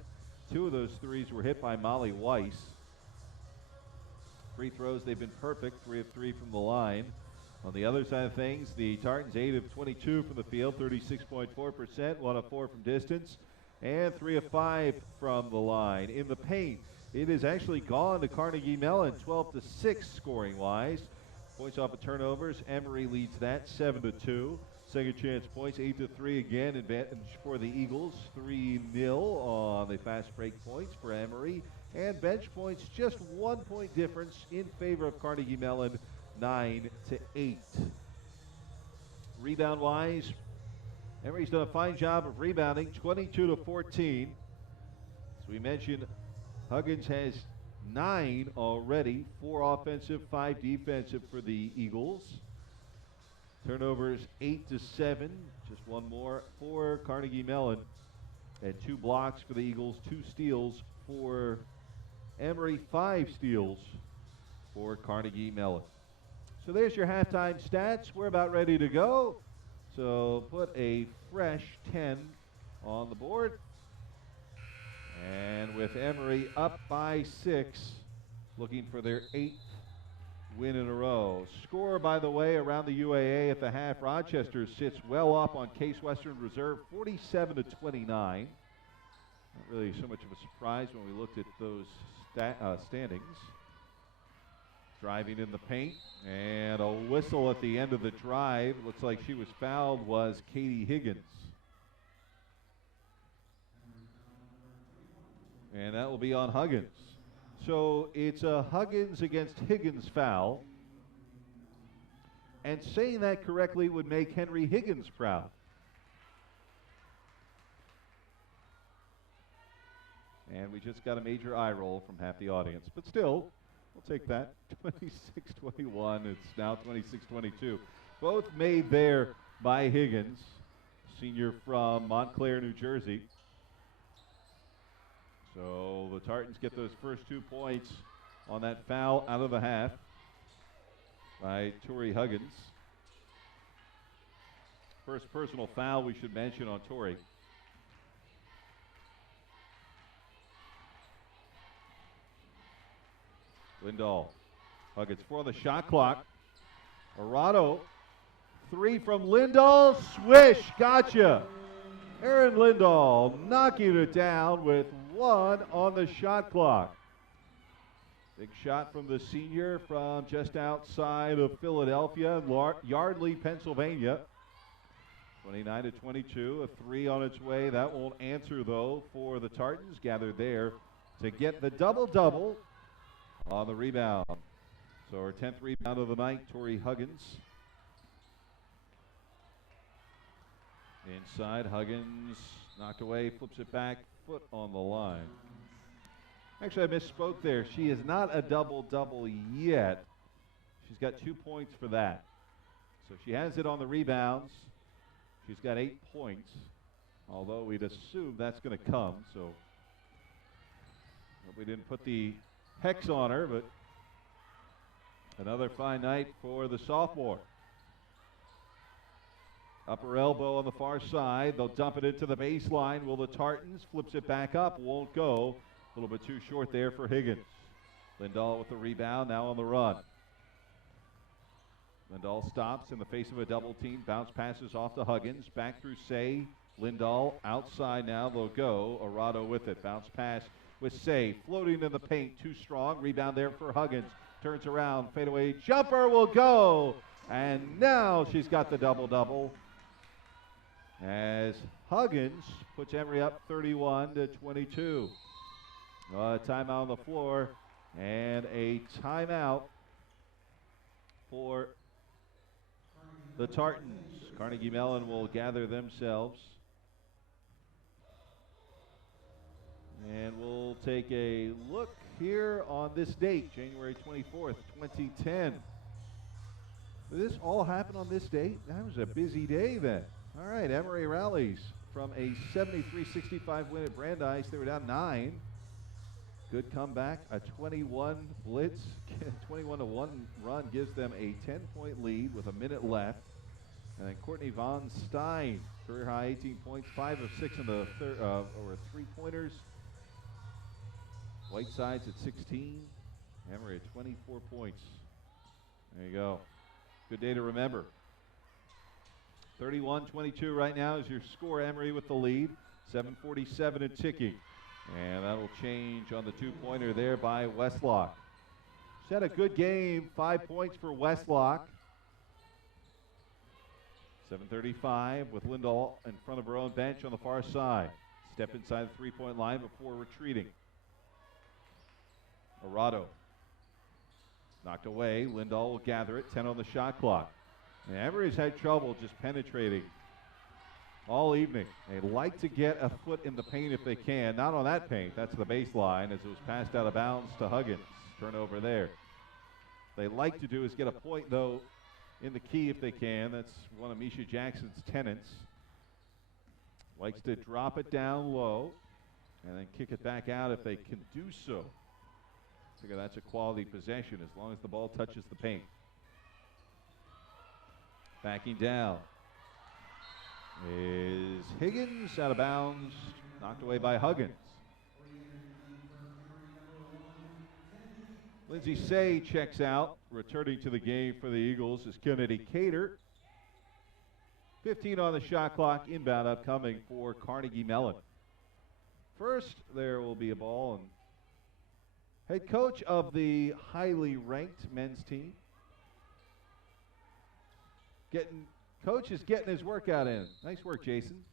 2 of those threes were hit by Molly Weiss. Free throws, they've been perfect, 3 of 3 from the line. On the other side of things, the Tartans 8 of 22 from the field, 36.4%, 1 of 4 from distance, and 3 of 5 from the line. In the paint, it has actually gone to Carnegie Mellon, 12-6 scoring-wise. Points off of turnovers, Emory leads that 7-2. Second chance points, 8-3 again, advantage for the Eagles, 3-0 on the fast break points for Emory. And bench points, just 1 point difference in favor of Carnegie Mellon, 9-8. Rebound-wise, Emory's done a fine job of rebounding, 22-14. As we mentioned, Huggins has 9 already, 4 offensive, 5 defensive for the Eagles. Turnovers 8-7, just 1 more for Carnegie Mellon. And 2 blocks for the Eagles, 2 steals for Emory, 5 steals for Carnegie Mellon. So there's your halftime stats. We're about ready to go. So put a fresh 10 on the board. And with Emory up by 6, looking for their 8th win in a row. Score, by the way, around the UAA at the half. Rochester sits well up on Case Western Reserve, 47-29. Not really so much of a surprise when we looked at those standings. Driving in the paint, and a whistle at the end of the drive. Looks like she was fouled, was Katie Higgins. And that will be on Huggins. So it's a Huggins against Higgins foul. And saying that correctly would make Henry Higgins proud. And we just got a major eye roll from half the audience. But still, we'll take that. 26-21. It's now 26-22. Both made there by Higgins, senior from Montclair, New Jersey. So the Tartans get those first 2 points on that foul out of the half by Tori Huggins. First personal foul we should mention on Tori. Lindahl. Huggins for the shot clock. Arado. 3 from Lindahl. Swish. Gotcha. Erin Lindahl knocking it down with 1 on the shot clock. Big shot from the senior from just outside of Philadelphia, Yardley, Pennsylvania. 29-22, a 3 on its way. That won't answer, though, for the Tartans gathered there to get the double-double on the rebound. So our 10th rebound of the night, Tori Huggins. Inside, Huggins knocked away, flips it back, foot on the line. Actually, I misspoke there. She is not a double-double yet. She's got 2 points for that. So she has it on the rebounds. She's got 8 points, although we'd assume that's going to come. So we didn't put the hex on her, but another fine night for the sophomore. Upper elbow on the far side. They'll dump it into the baseline. Will the Tartans? Flips it back up. Won't go. A little bit too short there for Higgins. Lindahl with the rebound. Now on the run. Lindahl stops in the face of a double team. Bounce passes off to Huggins. Back through Say. Lindahl outside now. They'll go. Arado with it. Bounce pass with Say. Floating in the paint. Too strong. Rebound there for Huggins. Turns around. Fadeaway jumper will go. And now she's got the double-double. As Huggins puts Emory up 31-22. Timeout on the floor and a timeout for the Tartans. Carnegie Mellon will gather themselves. And we'll take a look here on this date, January 24th, 2010. Did this all happen on this date? That was a busy day then. All right, Emory rallies from a 73-65 win at Brandeis. They were down 9. Good comeback, a 21 blitz, 21-1 run gives them a 10-point lead with a minute left. And then Courtney Von Stein, career high 18 points, 5 of 6 in the over three-pointers. Whiteside's at 16. Emory at 24 points. There you go. Good day to remember. 31-22 right now is your score. Emory with the lead. 7:47 and ticking. And that'll change on the two-pointer there by Westlock. She's had a good game. 5 points for Westlock. 7:35 with Lindahl in front of her own bench on the far side. Step inside the three-point line before retreating. Arado knocked away. Lindahl will gather it. 10 on the shot clock. And Emory's had trouble just penetrating all evening. They like to get a foot in the paint if they can. Not on that paint. That's the baseline as it was passed out of bounds to Huggins. Turnover there. They like to do is get a point, though, in the key if they can. That's one of Misha Jackson's tenets. Likes to drop it down low and then kick it back out if they can do so. I figure that's a quality possession as long as the ball touches the paint. Backing down is Higgins, out of bounds, knocked away by Huggins. Lindsay Say checks out. Returning to the game for the Eagles is Kennedy Cater. 15 on the shot clock, inbound upcoming for Carnegie Mellon. First, there will be a ball, and head coach of the highly ranked men's team. Coach is getting his workout in. Nice work, Jason.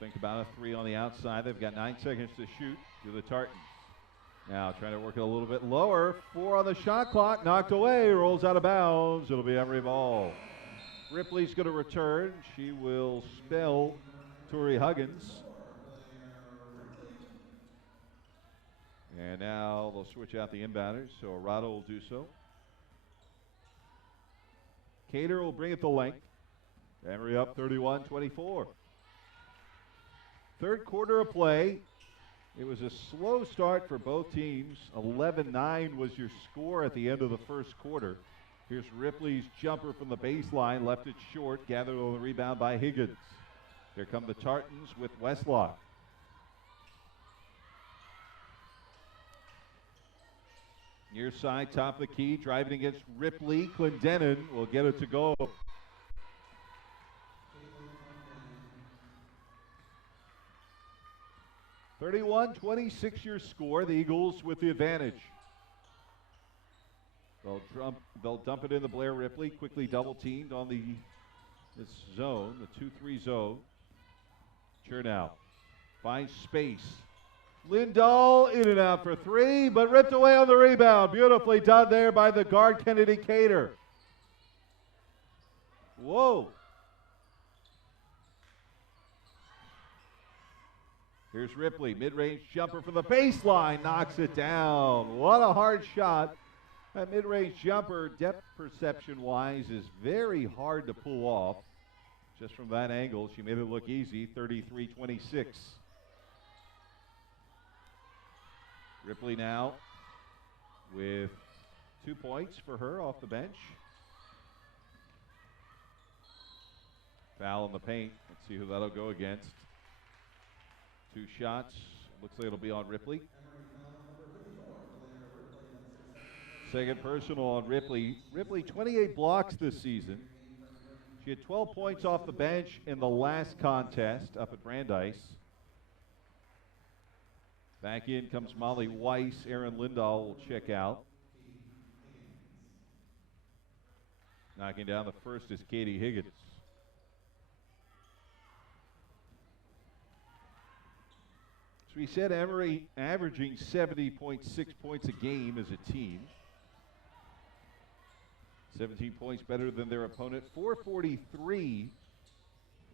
Think about a three on the outside. They've got 9 seconds to shoot to the Tartans. Now trying to work it a little bit lower. 4 on the shot clock. Knocked away. Rolls out of bounds. It'll be Emory ball. Ripley's going to return. She will spell Tori Huggins. And now they'll switch out the inbounders, so Arado will do so. Cater will bring it to length. Emory up 31-24. Third quarter of play. It was a slow start for both teams. 11-9 was your score at the end of the first quarter. Here's Ripley's jumper from the baseline, left it short, gathered on the rebound by Higgins. Here come the Tartans with Westlock. Near side, top of the key, driving against Ripley. Clendenin will get it to go. (31-26) your score. The Eagles with the advantage. They'll dump it into Blair Ripley. Quickly double teamed on this zone, the 2-3 zone. Chernow finds space. Lindahl in and out for 3, but ripped away on the rebound. Beautifully done there by the guard, Kennedy Cater. Whoa. Here's Ripley, mid-range jumper from the baseline, knocks it down. What a hard shot. That mid-range jumper, depth perception-wise, is very hard to pull off. Just from that angle, she made it look easy, 33-26. Ripley now with 2 points for her off the bench. Foul in the paint. Let's see who that'll go against. 2 shots. Looks like it'll be on Ripley. Second personal on Ripley. Ripley, 28 blocks this season. She had 12 points off the bench in the last contest up at Brandeis. Back in comes Molly Weiss. Aaron Lindahl will check out. Knocking down the first is Katie Higgins. So we said Emory averaging 70.6 points a game as a team. 17 points better than their opponent. 443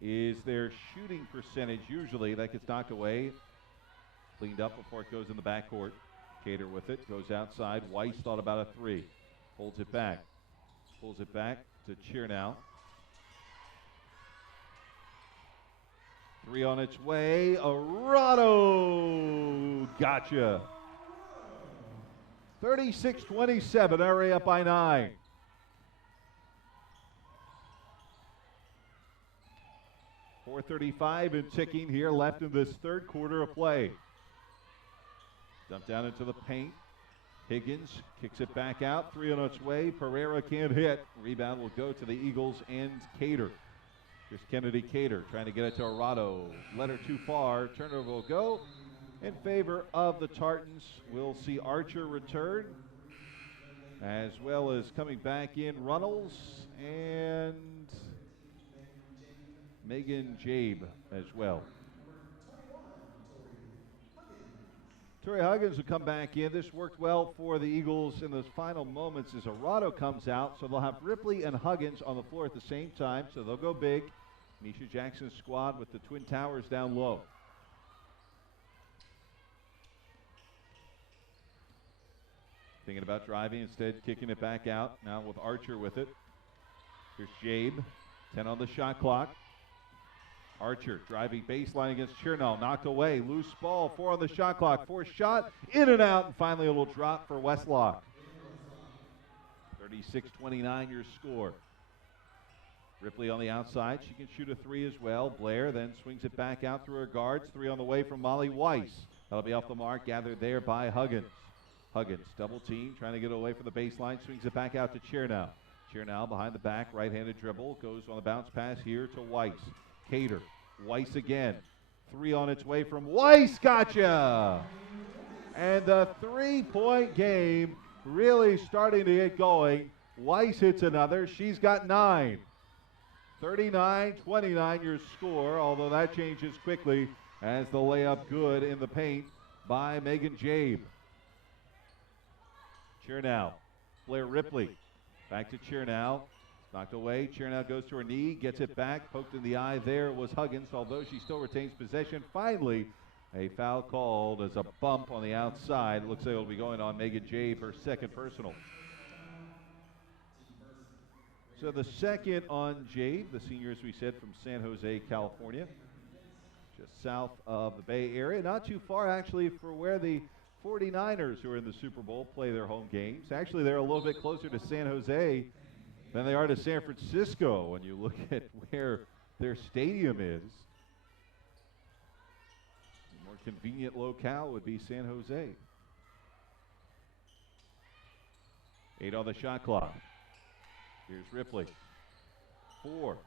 is their shooting percentage usually. That gets knocked away. Cleaned up before it goes in the backcourt. Cater with it. Goes outside. Weiss thought about a 3. Holds it back. Pulls it back to Chernow. 3 on its way. Arado! Gotcha. 36-27. Emory up by 9. .435 and ticking here left in this third quarter of play. Dump down into the paint. Higgins kicks it back out. 3 on its way. Pereira can't hit. Rebound will go to the Eagles and Cater. Here's Kennedy Cater trying to get it to Arado. Let her too far. Turnover will go in favor of the Tartans. We'll see Archer return, as well as coming back in Runnels and Megan Jabe as well. Tori Huggins will come back in. This worked well for the Eagles in those final moments as Arado comes out. So they'll have Ripley and Huggins on the floor at the same time. So they'll go big. Misha Jackson's squad with the Twin Towers down low. Thinking about driving, instead kicking it back out. Now with Archer with it. Here's Jabe. 10 on the shot clock. Archer driving baseline against Chernow. Knocked away. Loose ball. 4 on the shot clock. 4 shot. In and out. And finally a little drop for Westlock. 36-29 your score. Ripley on the outside. She can shoot a 3 as well. Blair then swings it back out through her guards. 3 on the way from Molly Weiss. That'll be off the mark. Gathered there by Huggins. Huggins double team. Trying to get away from the baseline. Swings it back out to Chernow. Chernow behind the back. Right-handed dribble. Goes on the bounce pass here to Weiss. Cater. Weiss again. 3 on its way from Weiss. Gotcha! And the 3-point game really starting to get going. Weiss hits another. She's got 9. 39-29 your score, although that changes quickly as the layup good in the paint by Megan Jabe. Chernow. Blair Ripley. Back to Chernow. Knocked away. Chernow goes to her knee, gets it back. Poked in the eye there was Huggins, although she still retains possession. Finally, a foul called as a bump on the outside. It looks like it'll be going on Megan Jabe, her second personal. So the second on Jabe, the senior, as we said, from San Jose, California. Just south of the Bay Area. Not too far, actually, for where the 49ers, who are in the Super Bowl, play their home games. Actually, they're a little bit closer to San Jose than they are to San Francisco when you look at where their stadium is. A more convenient locale would be San Jose. 8 on the shot clock. Here's Ripley. 4.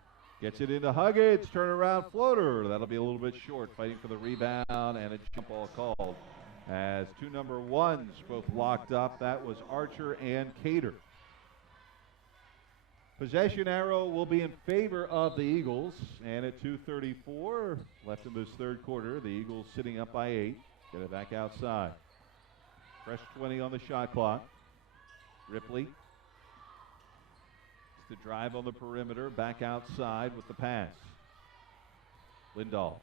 Gets it into Huggins. Turnaround floater. That'll be a little bit short. Fighting for the rebound and a jump ball called. As 2 number 1s both locked up. That was Archer and Cater. Possession arrow will be in favor of the Eagles. And at 2:34 left in this third quarter, the Eagles sitting up by 8. Get it back outside. Fresh 20 on the shot clock. Ripley. It's the drive on the perimeter. Back outside with the pass. Lindahl.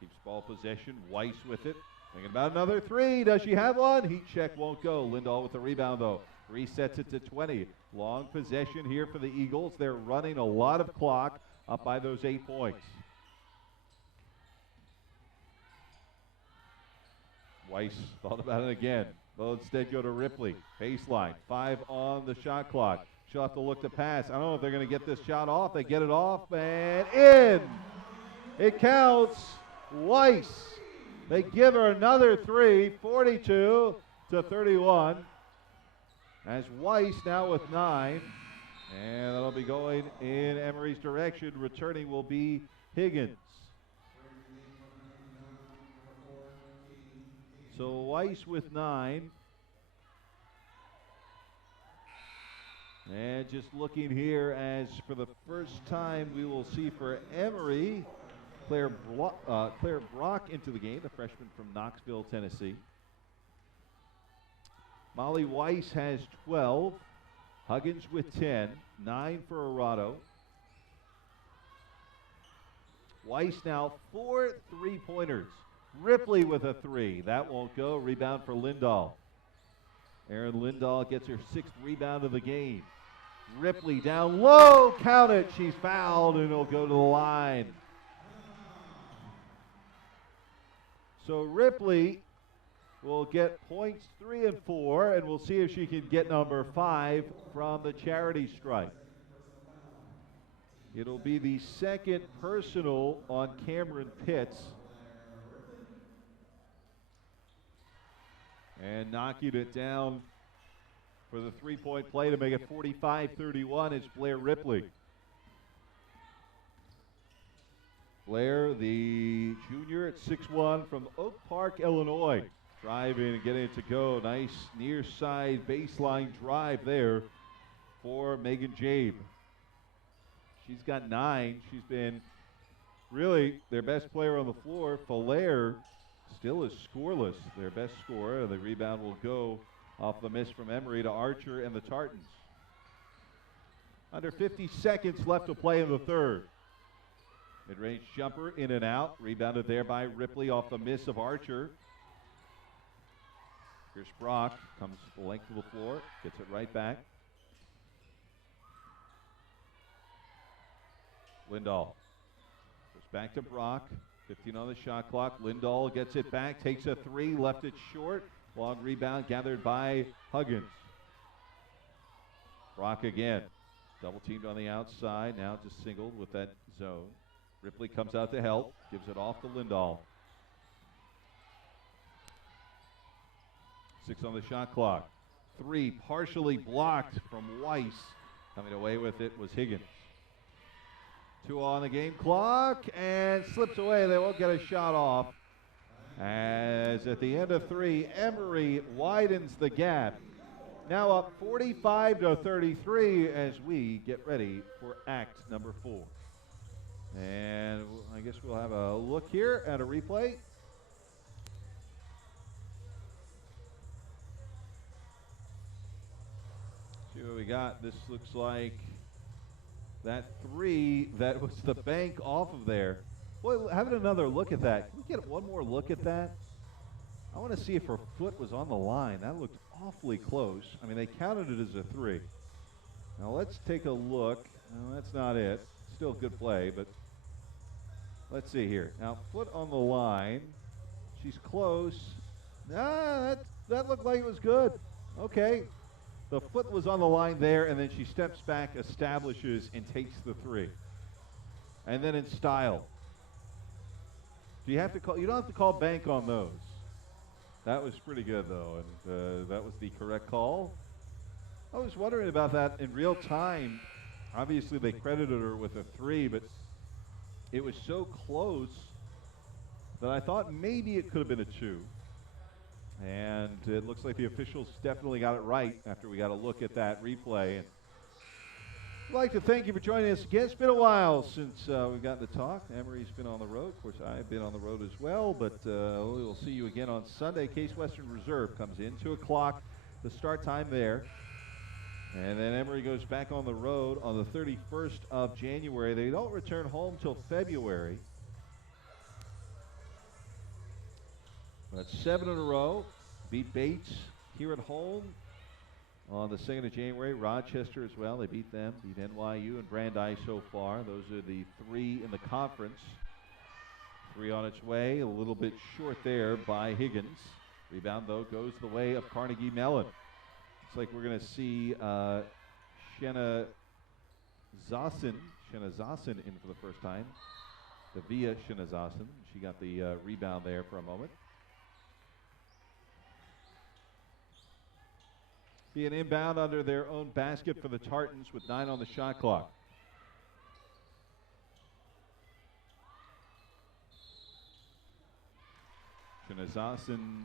Keeps ball possession. Weiss with it. Thinking about another 3. Does she have one? Heat check won't go. Lindahl with the rebound, though. resets it to 20. Long possession here for the Eagles. They're running a lot of clock up by those 8 points. Weiss thought about it again. They'll instead go to Ripley. Baseline, 5 on the shot clock. She'll have to look to pass. I don't know if they're going to get this shot off. They get it off, and in! It counts. Weiss. They give her another 3, 42-31. As Weiss now with 9. And that'll be going in Emory's direction. Returning will be Higgins. So Weiss with 9. And just looking here, as for the first time we will see for Emory, Claire Brock into the game, the freshman from Knoxville, Tennessee. Molly Weiss has 12. Huggins with 10. 9 for Arado. Weiss now 4 3-pointers. Ripley with a 3. That won't go. Rebound for Lindahl. Erin Lindahl gets her 6th rebound of the game. Ripley down low. Count it. She's fouled, and it'll go to the line. So Ripley will get points 3 and 4, and we'll see if she can get number 5 from the charity stripe. It'll be the 2nd personal on Cameron Pitts. And knocking it down for the 3-point play to make it 45-31 is Blair Ripley. Blair, the junior at 6'1" from Oak Park, Illinois. Driving and getting it to go. Nice near side baseline drive there for Megan Jabe. She's got 9. She's been really their best player on the floor. Falaire still is scoreless, their best scorer. The rebound will go off the miss from Emory to Archer and the Tartans. Under 50 seconds left to play in the third. Mid-range jumper in and out. Rebounded there by Ripley off the miss of Archer. Here's Brock, comes the length of the floor, gets it right back. Lindahl goes back to Brock, 15 on the shot clock. Lindahl gets it back, takes a 3, left it short. Long rebound gathered by Huggins. Brock again, double teamed on the outside, now just singled with that zone. Ripley comes out to help, gives it off to Lindahl. 6 on the shot clock. 3 partially blocked from Weiss. Coming away with it was Higgins. 2 on the game clock and slips away. They won't get a shot off. As at the end of 3, Emory widens the gap. Now up 45-33 as we get ready for act number 4. And I guess we'll have a look here at a replay. See what we got. This looks like that 3 that was the bank off of there. Boy, having another look at that. Can we get one more look at that? I want to see if her foot was on the line. That looked awfully close. I mean, they counted it as a 3. Now let's take a look. No, that's not it. Still good play, but let's see here. Now, foot on the line. She's close. That looked like it was good. Okay. The foot was on the line there, and then she steps back, establishes, and takes the 3. And then in style. Do you have to call? You don't have to call bank on those. That was pretty good, though, and that was the correct call. I was wondering about that in real time. Obviously, they credited her with a 3, but it was so close that I thought maybe it could have been a 2. And it looks like the officials definitely got it right after we got a look at that replay. And I'd like to thank you for joining us again. It's been a while since we've gotten to talk. Emory's been on the road. Of course, I've been on the road as well. But we'll see you again on Sunday. Case Western Reserve comes in, 2 o'clock, the start time there. And then Emory goes back on the road on the 31st of January. They don't return home till February. That's 7 in a row. Beat Bates here at home. On the 2nd of January, Rochester as well. They beat them, beat NYU and Brandeis so far. Those are the 3 in the conference. 3 on its way, a little bit short there by Higgins. Rebound, though, goes the way of Carnegie Mellon. Looks like we're going to see Shenna Zassen in for the first time. Davia Shenna Zassen. She got the rebound there for a moment. Be an inbound under their own basket for the Tartans with 9 on the shot clock. Shenna Zassen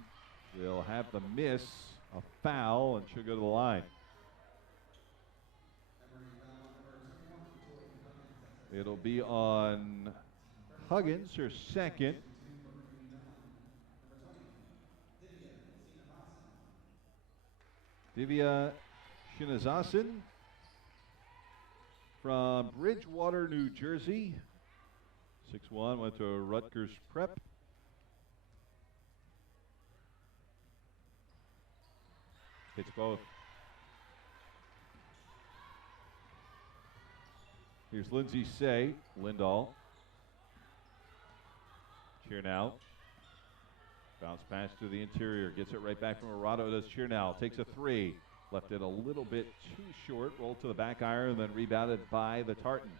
will have the miss, a foul, and she'll go to the line. It'll be on Huggins, her second. Divya Shinazasan from Bridgewater, New Jersey. 6'1", went to Rutgers Prep. Hits both. Here's Lindsay Say, Lindahl. Cheernow. Bounce pass to the interior. Gets it right back from Arado. Does Cheernow. Takes a 3. Left it a little bit too short. Rolled to the back iron and then rebounded by the Tartans.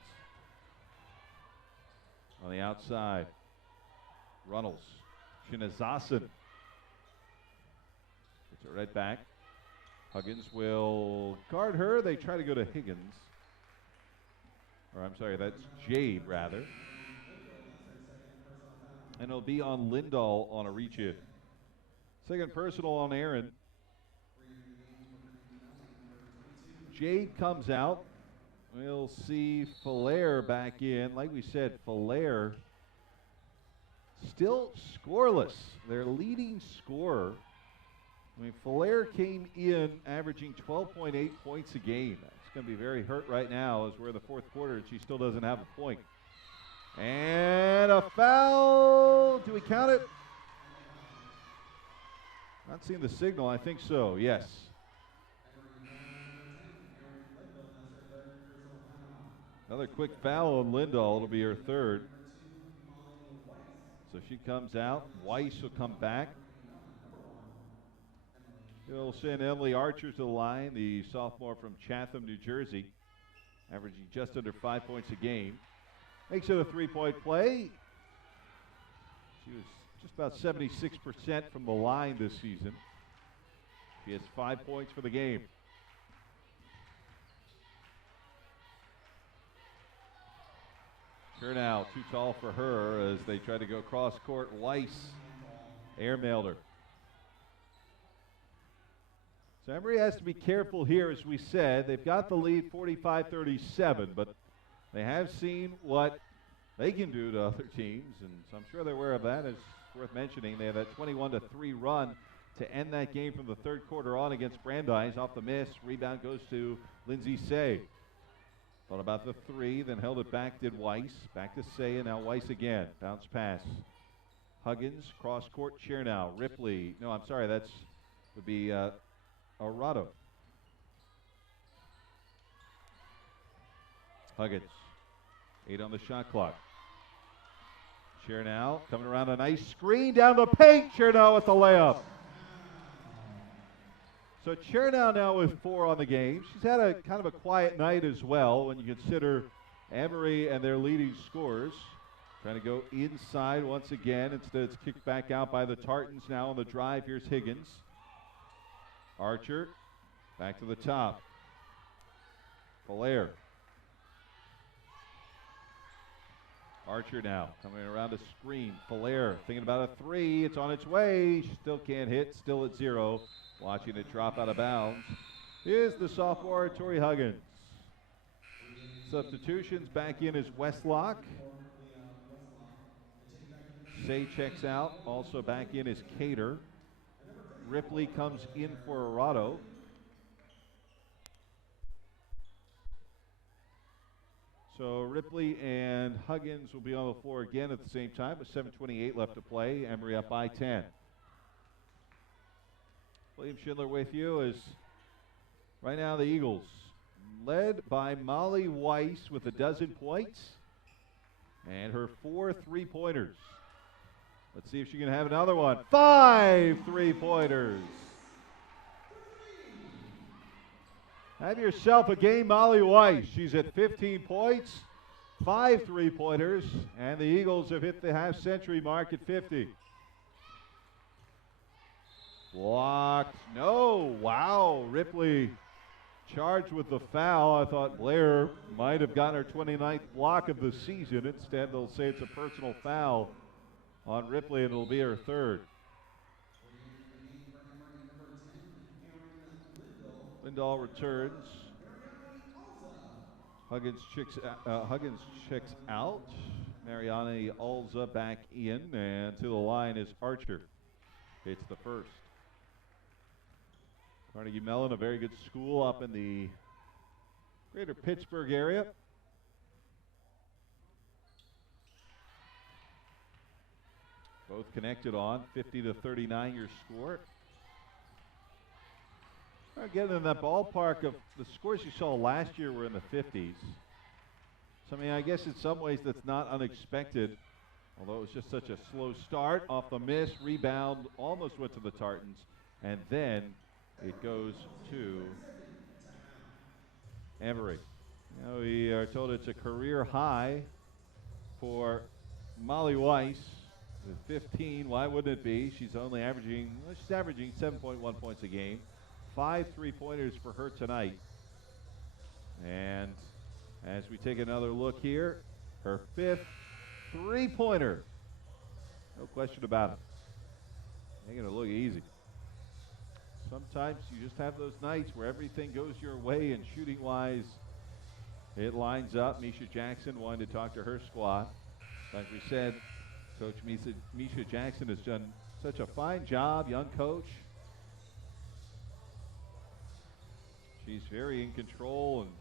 On the outside. Runnels. Shinazasan. Gets it right back. Huggins will guard her. They try to go to Higgins. Or I'm sorry, that's Jabe, rather. And it'll be on Lindahl on a reach-in. Second personal on Aaron. Jade comes out. We'll see Falaire back in. Like we said, Falaire still scoreless. Their leading scorer. I mean, Falaire came in averaging 12.8 points a game. It's going to be very hurt right now as we're in the fourth quarter and she still doesn't have a point. And a foul. Do we count it? Not seeing the signal. I think so. Yes. Another quick foul on Lindahl. It'll be her third. So she comes out. Weiss will come back. He'll send Emily Archer to the line, the sophomore from Chatham, New Jersey, averaging just under 5 points a game. Makes it a 3-point play. She was just about 76% from the line this season. She has 5 points for the game. Chernow, too tall for her as they try to go cross court. Weiss airmailed her. So Emory has to be careful here, as we said. They've got the lead 45-37, but they have seen what they can do to other teams, and so I'm sure they're aware of that. It's worth mentioning they have that 21-3 run to end that game from the third quarter on against Brandeis. Off the miss, rebound goes to Lindsay Say. Thought about the 3, then held it back, did Weiss. Back to Say, and now Weiss again. Bounce pass. Huggins, cross court, Chernow. Ripley, no, I'm sorry, that's would be Arado. Huggins, 8 on the shot clock. Chernow coming around a nice screen down the paint. Chernow with the layup. So Chernow now with 4 on the game. She's had a kind of a quiet night as well when you consider Emory and their leading scorers. Trying to go inside once again. Instead, it's kicked back out by the Tartans now on the drive. Here's Higgins. Archer, back to the top. Falaire. Archer now coming around a screen. Falaire thinking about a 3. It's on its way. She still can't hit. Still at 0. Watching it drop out of bounds is the sophomore Tori Huggins. Substitutions back in is Westlock. Say checks out. Also back in is Cater. Ripley comes in for Arado. So Ripley and Huggins will be on the floor again at the same time with 7:28 left to play. Emory up by 10. William Schindler with you as Right now, the Eagles, led by Molly Weiss with 12 points and her 4 3-pointers. Let's see if she can have another one. 5 3-pointers. Have yourself a game, Molly Weiss. She's at 15 points, 5 3-pointers, and the Eagles have hit the half-century mark at 50. Blocked. No. Wow. Ripley charged with the foul. I thought Blair might have gotten her 29th block of the season. Instead, they'll say it's a personal foul on Ripley, and it'll be her third. Lindahl returns. Huggins checks out. Mariani Alza back in, and to the line is Archer. It's the first. Carnegie Mellon, a very good school up in the greater Pittsburgh area. Both connected on 50-39 your score. Getting in that ballpark of the scores you saw last year were in the 50s. So, I mean, I guess in some ways that's not unexpected, although it was just such a slow start. Off the miss, rebound, almost went to the Tartans, and then it goes to Emory. You know, we are told it's a career high for Molly Weiss with 15. Why wouldn't it be? She's only averaging, well, she's averaging 7.1 points a game. 5 3-pointers for her tonight. And as we take another look here, her 5th 3-pointer. No question about it. Making it look easy. Sometimes you just have those nights where everything goes your way, and shooting-wise, it lines up. Misha Jackson wanted to talk to her squad. Like we said, Coach Misha Jackson has done such a fine job, young coach. She's very in control, and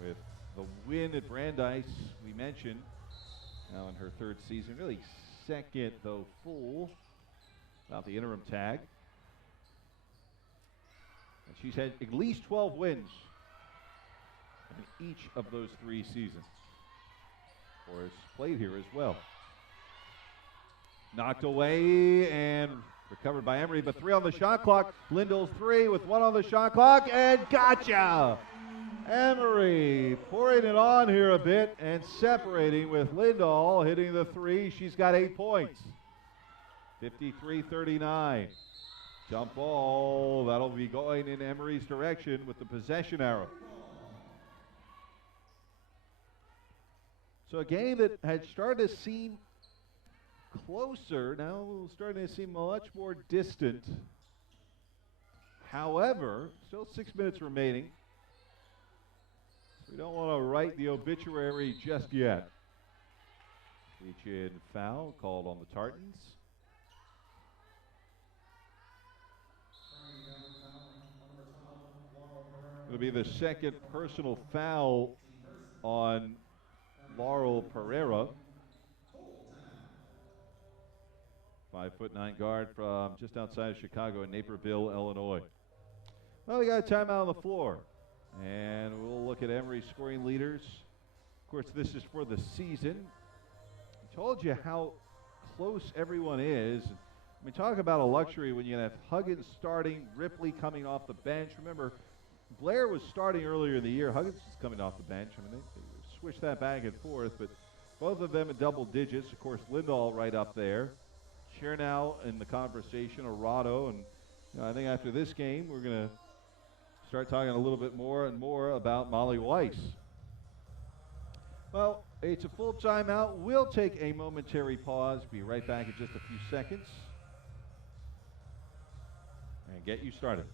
with the win at Brandeis, we mentioned, now in her 3rd season, really 2nd, though full, without the interim tag. And she's had at least 12 wins in each of those 3 seasons. Or has played here as well. Knocked away and recovered by Emory, but 3 on the shot clock. Lindahl's 3 with 1 on the shot clock, and gotcha! Emory pouring it on here a bit and separating with Lindahl hitting the 3. She's got 8 points. 53-39. Jump ball. That'll be going in Emory's direction with the possession arrow. So a game that had started to seem closer, now starting to seem much more distant. However, still 6 minutes remaining. We don't want to write the obituary just yet. Reach in foul called on the Tartans. It'll be the 2nd personal foul on Laurel Pereira. 5'9" guard from just outside of Chicago in Naperville, Illinois. Well, we got a timeout on the floor. And we'll look at Emory's scoring leaders. Of course, this is for the season. I told you how close everyone is. I mean, talk about a luxury when you have Huggins starting, Ripley coming off the bench. Remember, Blair was starting earlier in the year. Huggins is coming off the bench. I mean, they switched that back and forth, but both of them in double digits. Of course, Lindahl right up there. Chernow in the conversation, Arado, and you know, I think after this game, we're going to start talking a little bit more and more about Molly Weiss. Well, it's a full timeout. We'll take a momentary pause. Be right back in just a few seconds and get you started.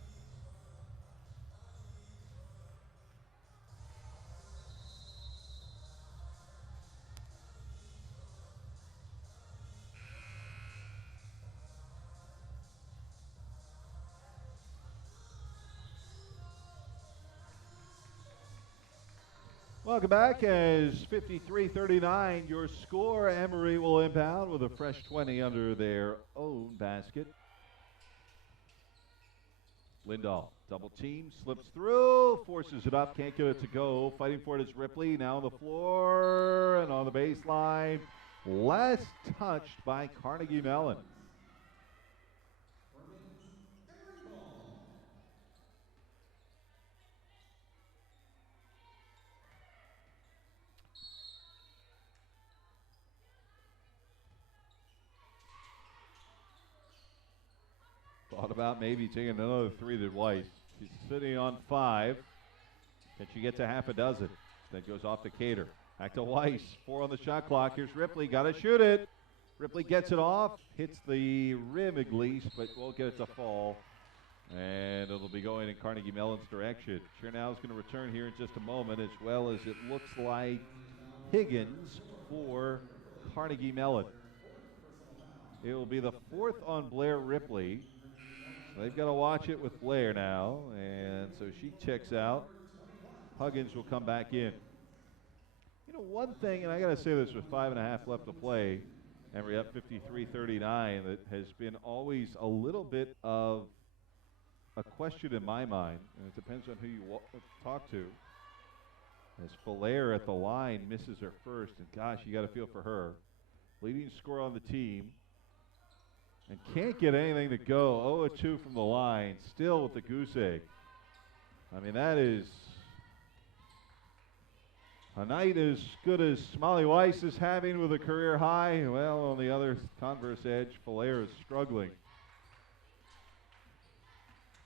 Welcome back as 53-39, your score. Emory will inbound with a fresh 20 under their own basket. Lindahl, double team, slips through, forces it up, can't get it to go. Fighting for it is Ripley, now on the floor and on the baseline. Last touched by Carnegie Mellon. Thought about maybe taking another three to Weiss. She's sitting on 5. Can she get to half a dozen? That goes off to Cater. Back to Weiss. 4 on the shot clock. Here's Ripley. Got to shoot it. Ripley gets it off. Hits the rim at least, but won't get it to fall. And it'll be going in Carnegie Mellon's direction. Chernow's going to return here in just a moment, as well as it looks like Higgins for Carnegie Mellon. It will be the 4th on Blair Ripley. They've got to watch it with Blair now, and so she checks out. Huggins will come back in. You know, one thing, and I got to say this with 5.5 left to play, Emory up 53-39, that has been always a little bit of a question in my mind, and it depends on who you talk to. As Falair at the line misses her first, and gosh, you got to feel for her. Leading scorer on the team. And can't get anything to go. 0-2 from the line. Still with the goose egg. I mean, that is a night as good as Molly Weiss is having with a career high. Well, on the other converse edge, Falair is struggling.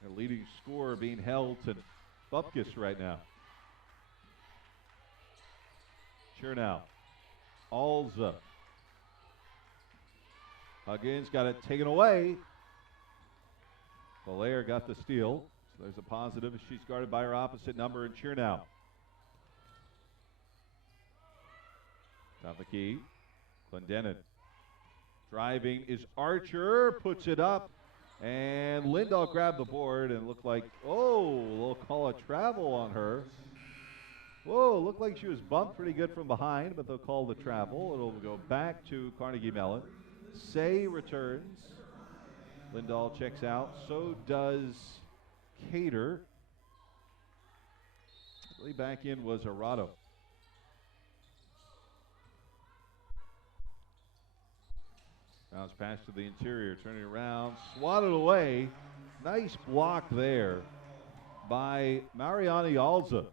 Their leading scorer being held to bupkis right now. Chernow. Alza. Huggins got it taken away. Falair got the steal. So there's a positive as she's guarded by her opposite number in Chernow. Top the key. Clendenin. Driving is Archer. Puts it up. And Lindahl grabbed the board and looked like, they'll call a travel on her. Whoa, looked like she was bumped pretty good from behind, but they'll call the travel. It'll go back to Carnegie Mellon. Say returns. Lindahl checks out. So does Cater. Really back in was Arado. Bounce pass to the interior. Turning around. Swatted away. Nice block there by Mariani Alza.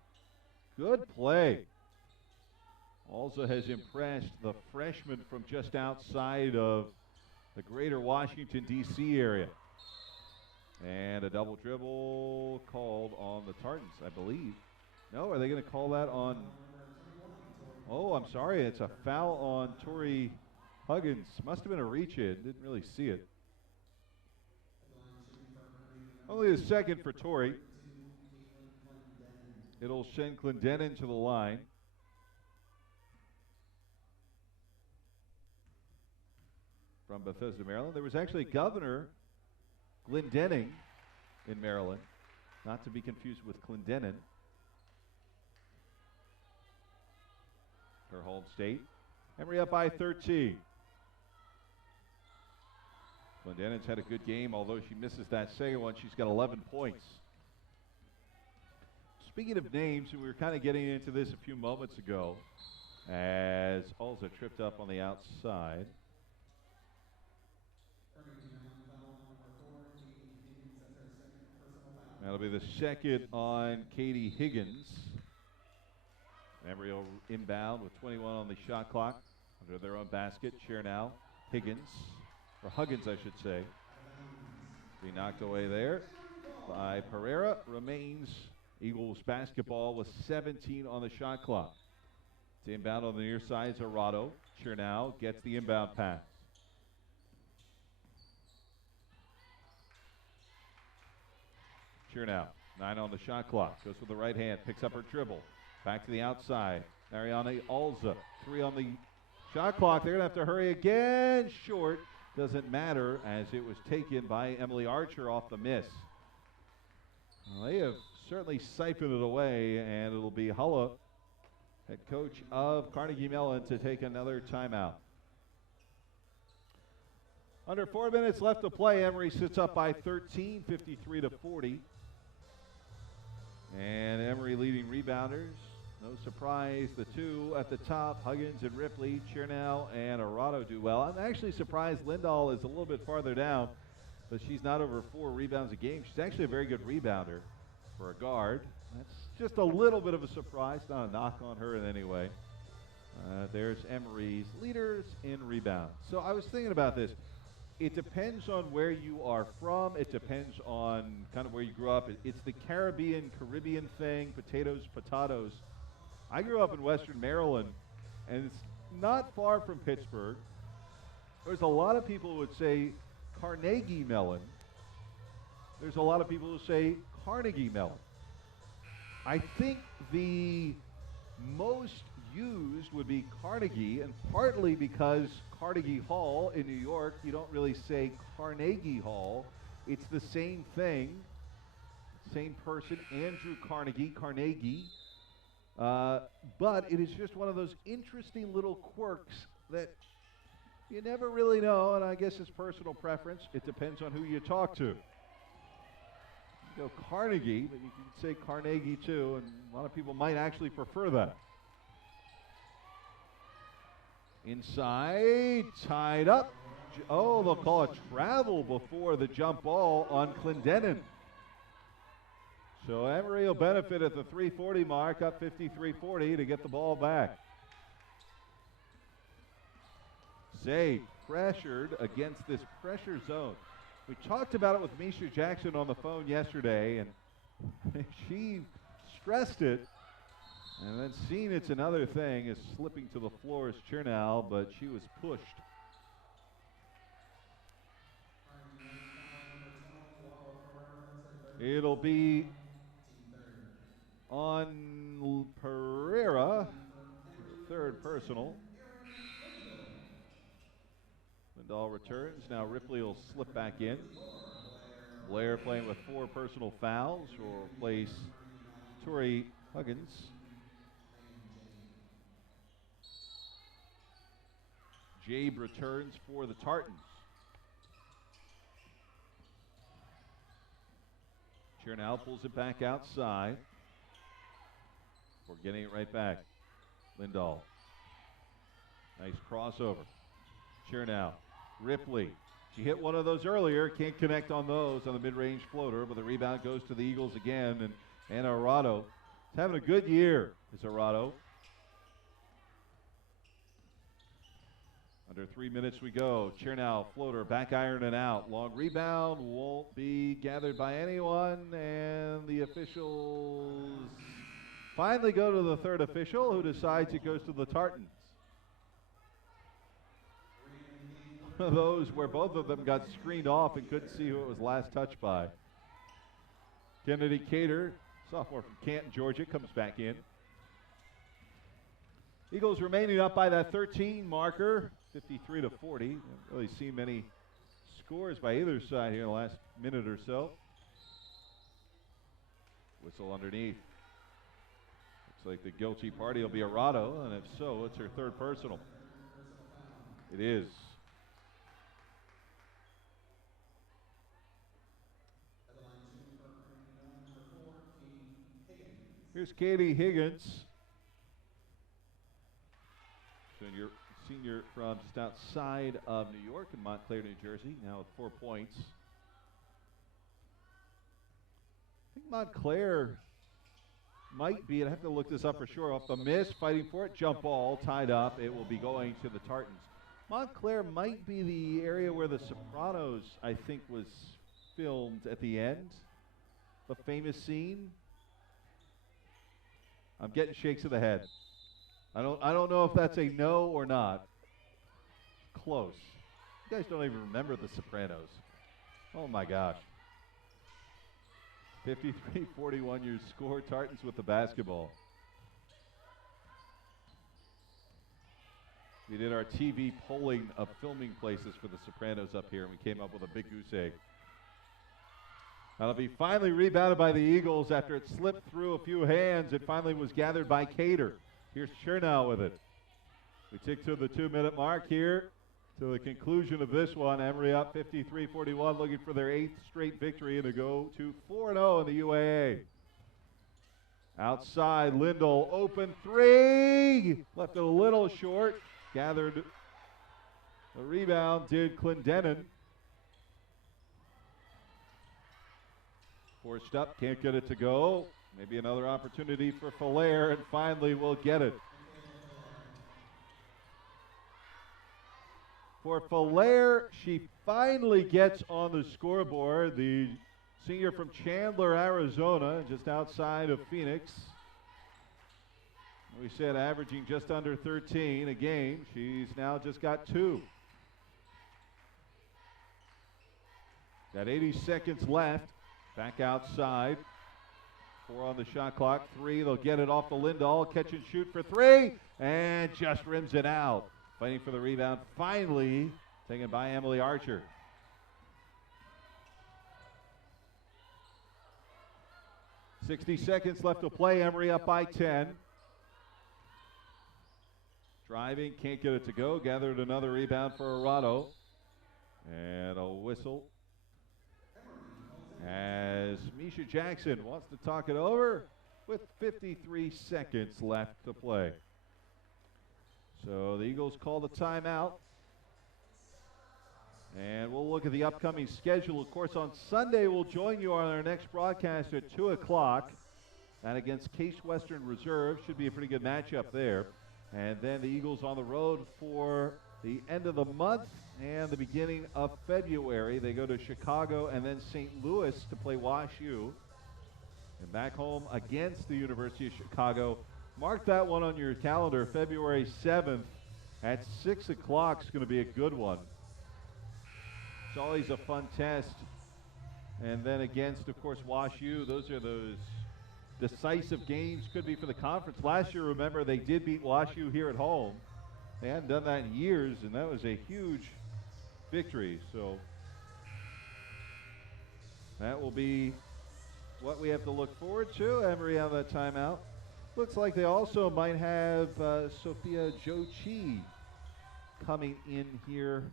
Good play. Alza has impressed the freshman from just outside of the greater Washington, D.C. area. And a double dribble called on the Tartans, I believe. No, are they going to call that on? Oh, I'm sorry. It's a foul on Tori Huggins. Must have been a reach-in. Didn't really see it. Only the second for Tori. It'll send Clendenin to the line. From Bethesda, Maryland. There was actually Governor Glendening in Maryland, not to be confused with Clendenin, her home state. Emory up by 13. Glendenin's had a good game, although she misses that second one. She's got 11 points. Speaking of names, and we were kind of getting into this a few moments ago, as Alza tripped up on the outside. That'll be the second on Katie Higgins. Emory will inbound with 21 on the shot clock under their own basket. Chernow, Higgins, or Huggins, I should say. Be knocked away there by Pereira. Remains Eagles basketball with 17 on the shot clock. To inbound on the near side is Arado. Chernow gets the inbound pass. Chernow, 9 on the shot clock. Goes with the right hand, picks up her dribble. Back to the outside. Mariana Alza, 3 on the shot clock. They're going to have to hurry again. Short. Doesn't matter as it was taken by Emily Archer off the miss. Well, they have certainly siphoned it away, and it'll be Hulla, head coach of Carnegie Mellon, to take another timeout. Under 4 minutes left to play. Emory sits up by 13, 53-40. And Emory leading rebounders. No surprise, the two at the top, Huggins and Ripley, Chernow and Arado do well. I'm actually surprised Lindahl is a little bit farther down, but she's not over 4 rebounds a game. She's actually a very good rebounder for a guard. That's just a little bit of a surprise, not a knock on her in any way. There's Emory's leaders in rebounds. So I was thinking about this. It depends on where you are from. It depends on kind of where you grew up. It's the Caribbean thing, potatoes. I grew up in Western Maryland, and it's not far from Pittsburgh. There's a lot of people who would say Carnegie Mellon. There's a lot of people who say Carnegie Mellon. I think the most used would be Carnegie, and partly because Carnegie Hall in New York, you don't really say Carnegie Hall. It's the same thing, same person, Andrew Carnegie. But it is just one of those interesting little quirks that you never really know, and I guess it's personal preference. It depends on who you talk to. You go Carnegie, but you can say Carnegie too, and a lot of people might actually prefer that. Inside, tied up. Oh, they'll call a travel before the jump ball on Clendenin. So Emory will benefit at the 3:40 mark, up 53-40 to get the ball back. Zay pressured against this pressure zone. We talked about it with Misha Jackson on the phone yesterday, and she stressed it. And then seeing it's another thing is slipping to the floor is Chernow, but she was pushed. It'll be on Pereira, third personal. Lindahl returns. Now Ripley will slip back in. Blair playing with 4 personal fouls will replace Tori Huggins. Jabe returns for the Tartans. Chernow pulls it back outside. We're getting it right back. Lindahl. Nice crossover. Chernow. Ripley. She hit one of those earlier. Can't connect on those on the mid-range floater, but the rebound goes to the Eagles again. And Arado is having a good year, is Arado. Under 3 minutes we go. Chernow, floater, back iron and out. Long rebound, won't be gathered by anyone, and the officials finally go to the third official, who decides it goes to the Tartans. One of those where both of them got screened off and couldn't see who it was last touched by. Kennedy Cater, sophomore from Canton, Georgia, comes back in. Eagles remaining up by that 13 marker, 53-40. Haven't really seen many scores by either side here in the last minute or so. Whistle underneath. Looks like the guilty party will be Arado, and if so, it's her third personal. It is. Here's Katie Higgins. Senior from just outside of New York in Montclair, New Jersey, now with 4 points. I think Montclair might be, and I have to look this up for sure, off the miss, fighting for it, jump ball, tied up. It will be going to the Tartans. Montclair might be the area where The Sopranos, I think, was filmed at the end. The famous scene. I'm getting shakes of the head. I don't know if that's a no or not. Close. You guys don't even remember The Sopranos. Oh my gosh. 53-41 your score. Tartans with the basketball. We did our TV polling of filming places for The Sopranos up here, and we came up with a big goose egg. That'll be finally rebounded by the Eagles after it slipped through a few hands. It finally was gathered by Cater. Here's Chernow with it. We tick to the 2-minute mark here to the conclusion of this one. Emory up 53-41, looking for their 8th straight victory and to go to 4-0 in the UAA. Outside, Lindahl, open three. Left it a little short. Gathered the rebound, did Clendenin. Forced up, can't get it to go. Maybe another opportunity for Falaire, and finally will get it. For Falaire, she finally gets on the scoreboard. The senior from Chandler, Arizona, just outside of Phoenix. We said averaging just under 13 a game. She's now just got 2. Got 80 seconds left. Back outside. 4 on the shot clock. 3. They'll get it off the Lindahl. Catch and shoot for 3. And just rims it out. Fighting for the rebound. Finally taken by Emily Archer. .60 seconds left to play. Emory up by 10. Driving, can't get it to go. Gathered another rebound for Arado. And a whistle. As Misha Jackson wants to talk it over with 53 seconds left to play. So the Eagles call the timeout. And we'll look at the upcoming schedule. Of course, on Sunday, we'll join you on our next broadcast at 2 o'clock. And against Case Western Reserve. Should be a pretty good matchup there. And then the Eagles on the road for the end of the month and the beginning of February. They go to Chicago and then St. Louis to play WashU. And back home against the University of Chicago. Mark that one on your calendar. February 7th at 6 o'clock is going to be a good one. It's always a fun test. And then against, of course, WashU. Those are those decisive games, could be for the conference. Last year, remember, they did beat WashU here at home. They hadn't done that in years, and that was a huge victory. So that will be what we have to look forward to. Emory on that timeout. Looks like they also might have Sophia Jochi coming in here,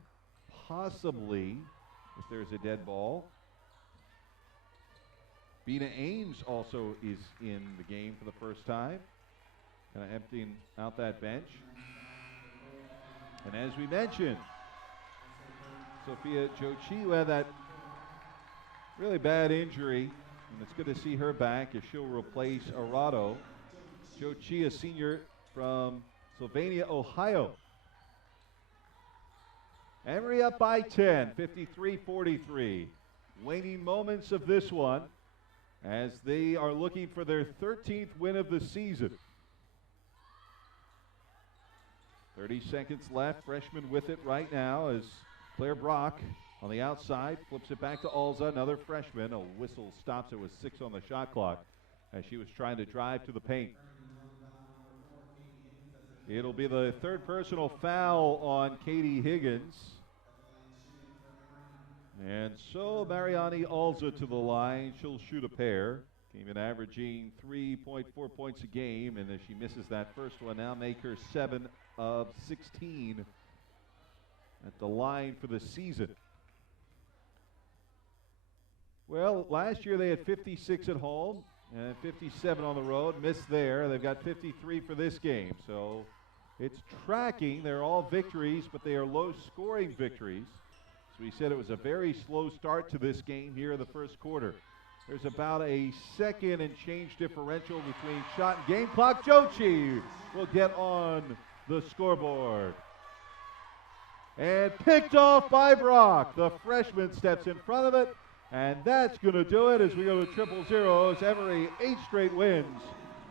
possibly, if there's a dead ball. Bina Ames also is in the game for the first time. Kind of emptying out that bench. And as we mentioned, Sophia Jochi, who had that really bad injury, and it's good to see her back as she'll replace Arado. Jochi, a senior from Sylvania, Ohio. Emory up by 10, 53-43. Waning moments of this one as they are looking for their 13th win of the season. 30 seconds left. Freshman with it right now as Claire Brock on the outside flips it back to Alza, another freshman. A whistle stops it with 6 on the shot clock as she was trying to drive to the paint. It'll be the 3rd personal foul on Katie Higgins. And so Mariani Alza to the line. She'll shoot a pair. Came in averaging 3.4 points a game, and as she misses that first one, now make her 7 of 16 at the line for the season. Well, last year they had 56 at home and 57 on the road. Missed there. They've got 53 for this game. So it's tracking. They're all victories, but they are low-scoring victories. So we said it was a very slow start to this game here in the first quarter. There's about a second and change differential between shot and game clock. Jochi will get on the scoreboard. And picked off by Brock. The freshman steps in front of it, and that's going to do it as we go to triple zeros. Emory 8 straight wins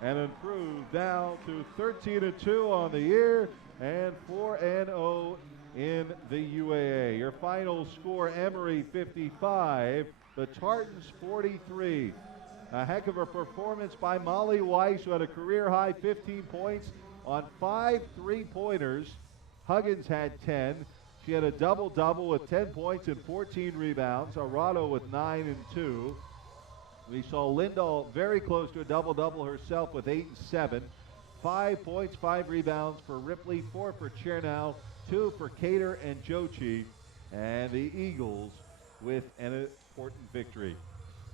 and improve down to 13-2 on the year and 4-0 in the UAA. Your final score, Emory 55, the Tartans 43. A heck of a performance by Molly Weiss, who had a career-high 15 points on 5 3-pointers. Huggins had 10. She had a double-double with 10 points and 14 rebounds. Arado with 9 and 2. We saw Lindahl very close to a double-double herself with 8 and 7. 5 points, 5 rebounds for Ripley, 4 for Chernow, 2 for Cater and Jochi. And the Eagles with an important victory.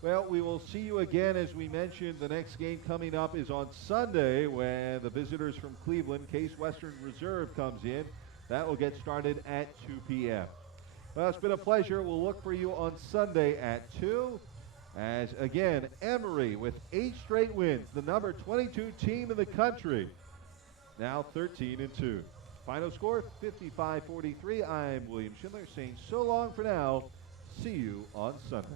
Well, we will see you again. As we mentioned, the next game coming up is on Sunday when the visitors from Cleveland, Case Western Reserve, comes in. That will get started at 2 p.m. Well, it's been a pleasure. We'll look for you on Sunday at 2. As, again, Emory with 8 straight wins, the number 22 team in the country, now 13-2. Final score, 55-43. I'm William Schindler saying so long for now. See you on Sunday.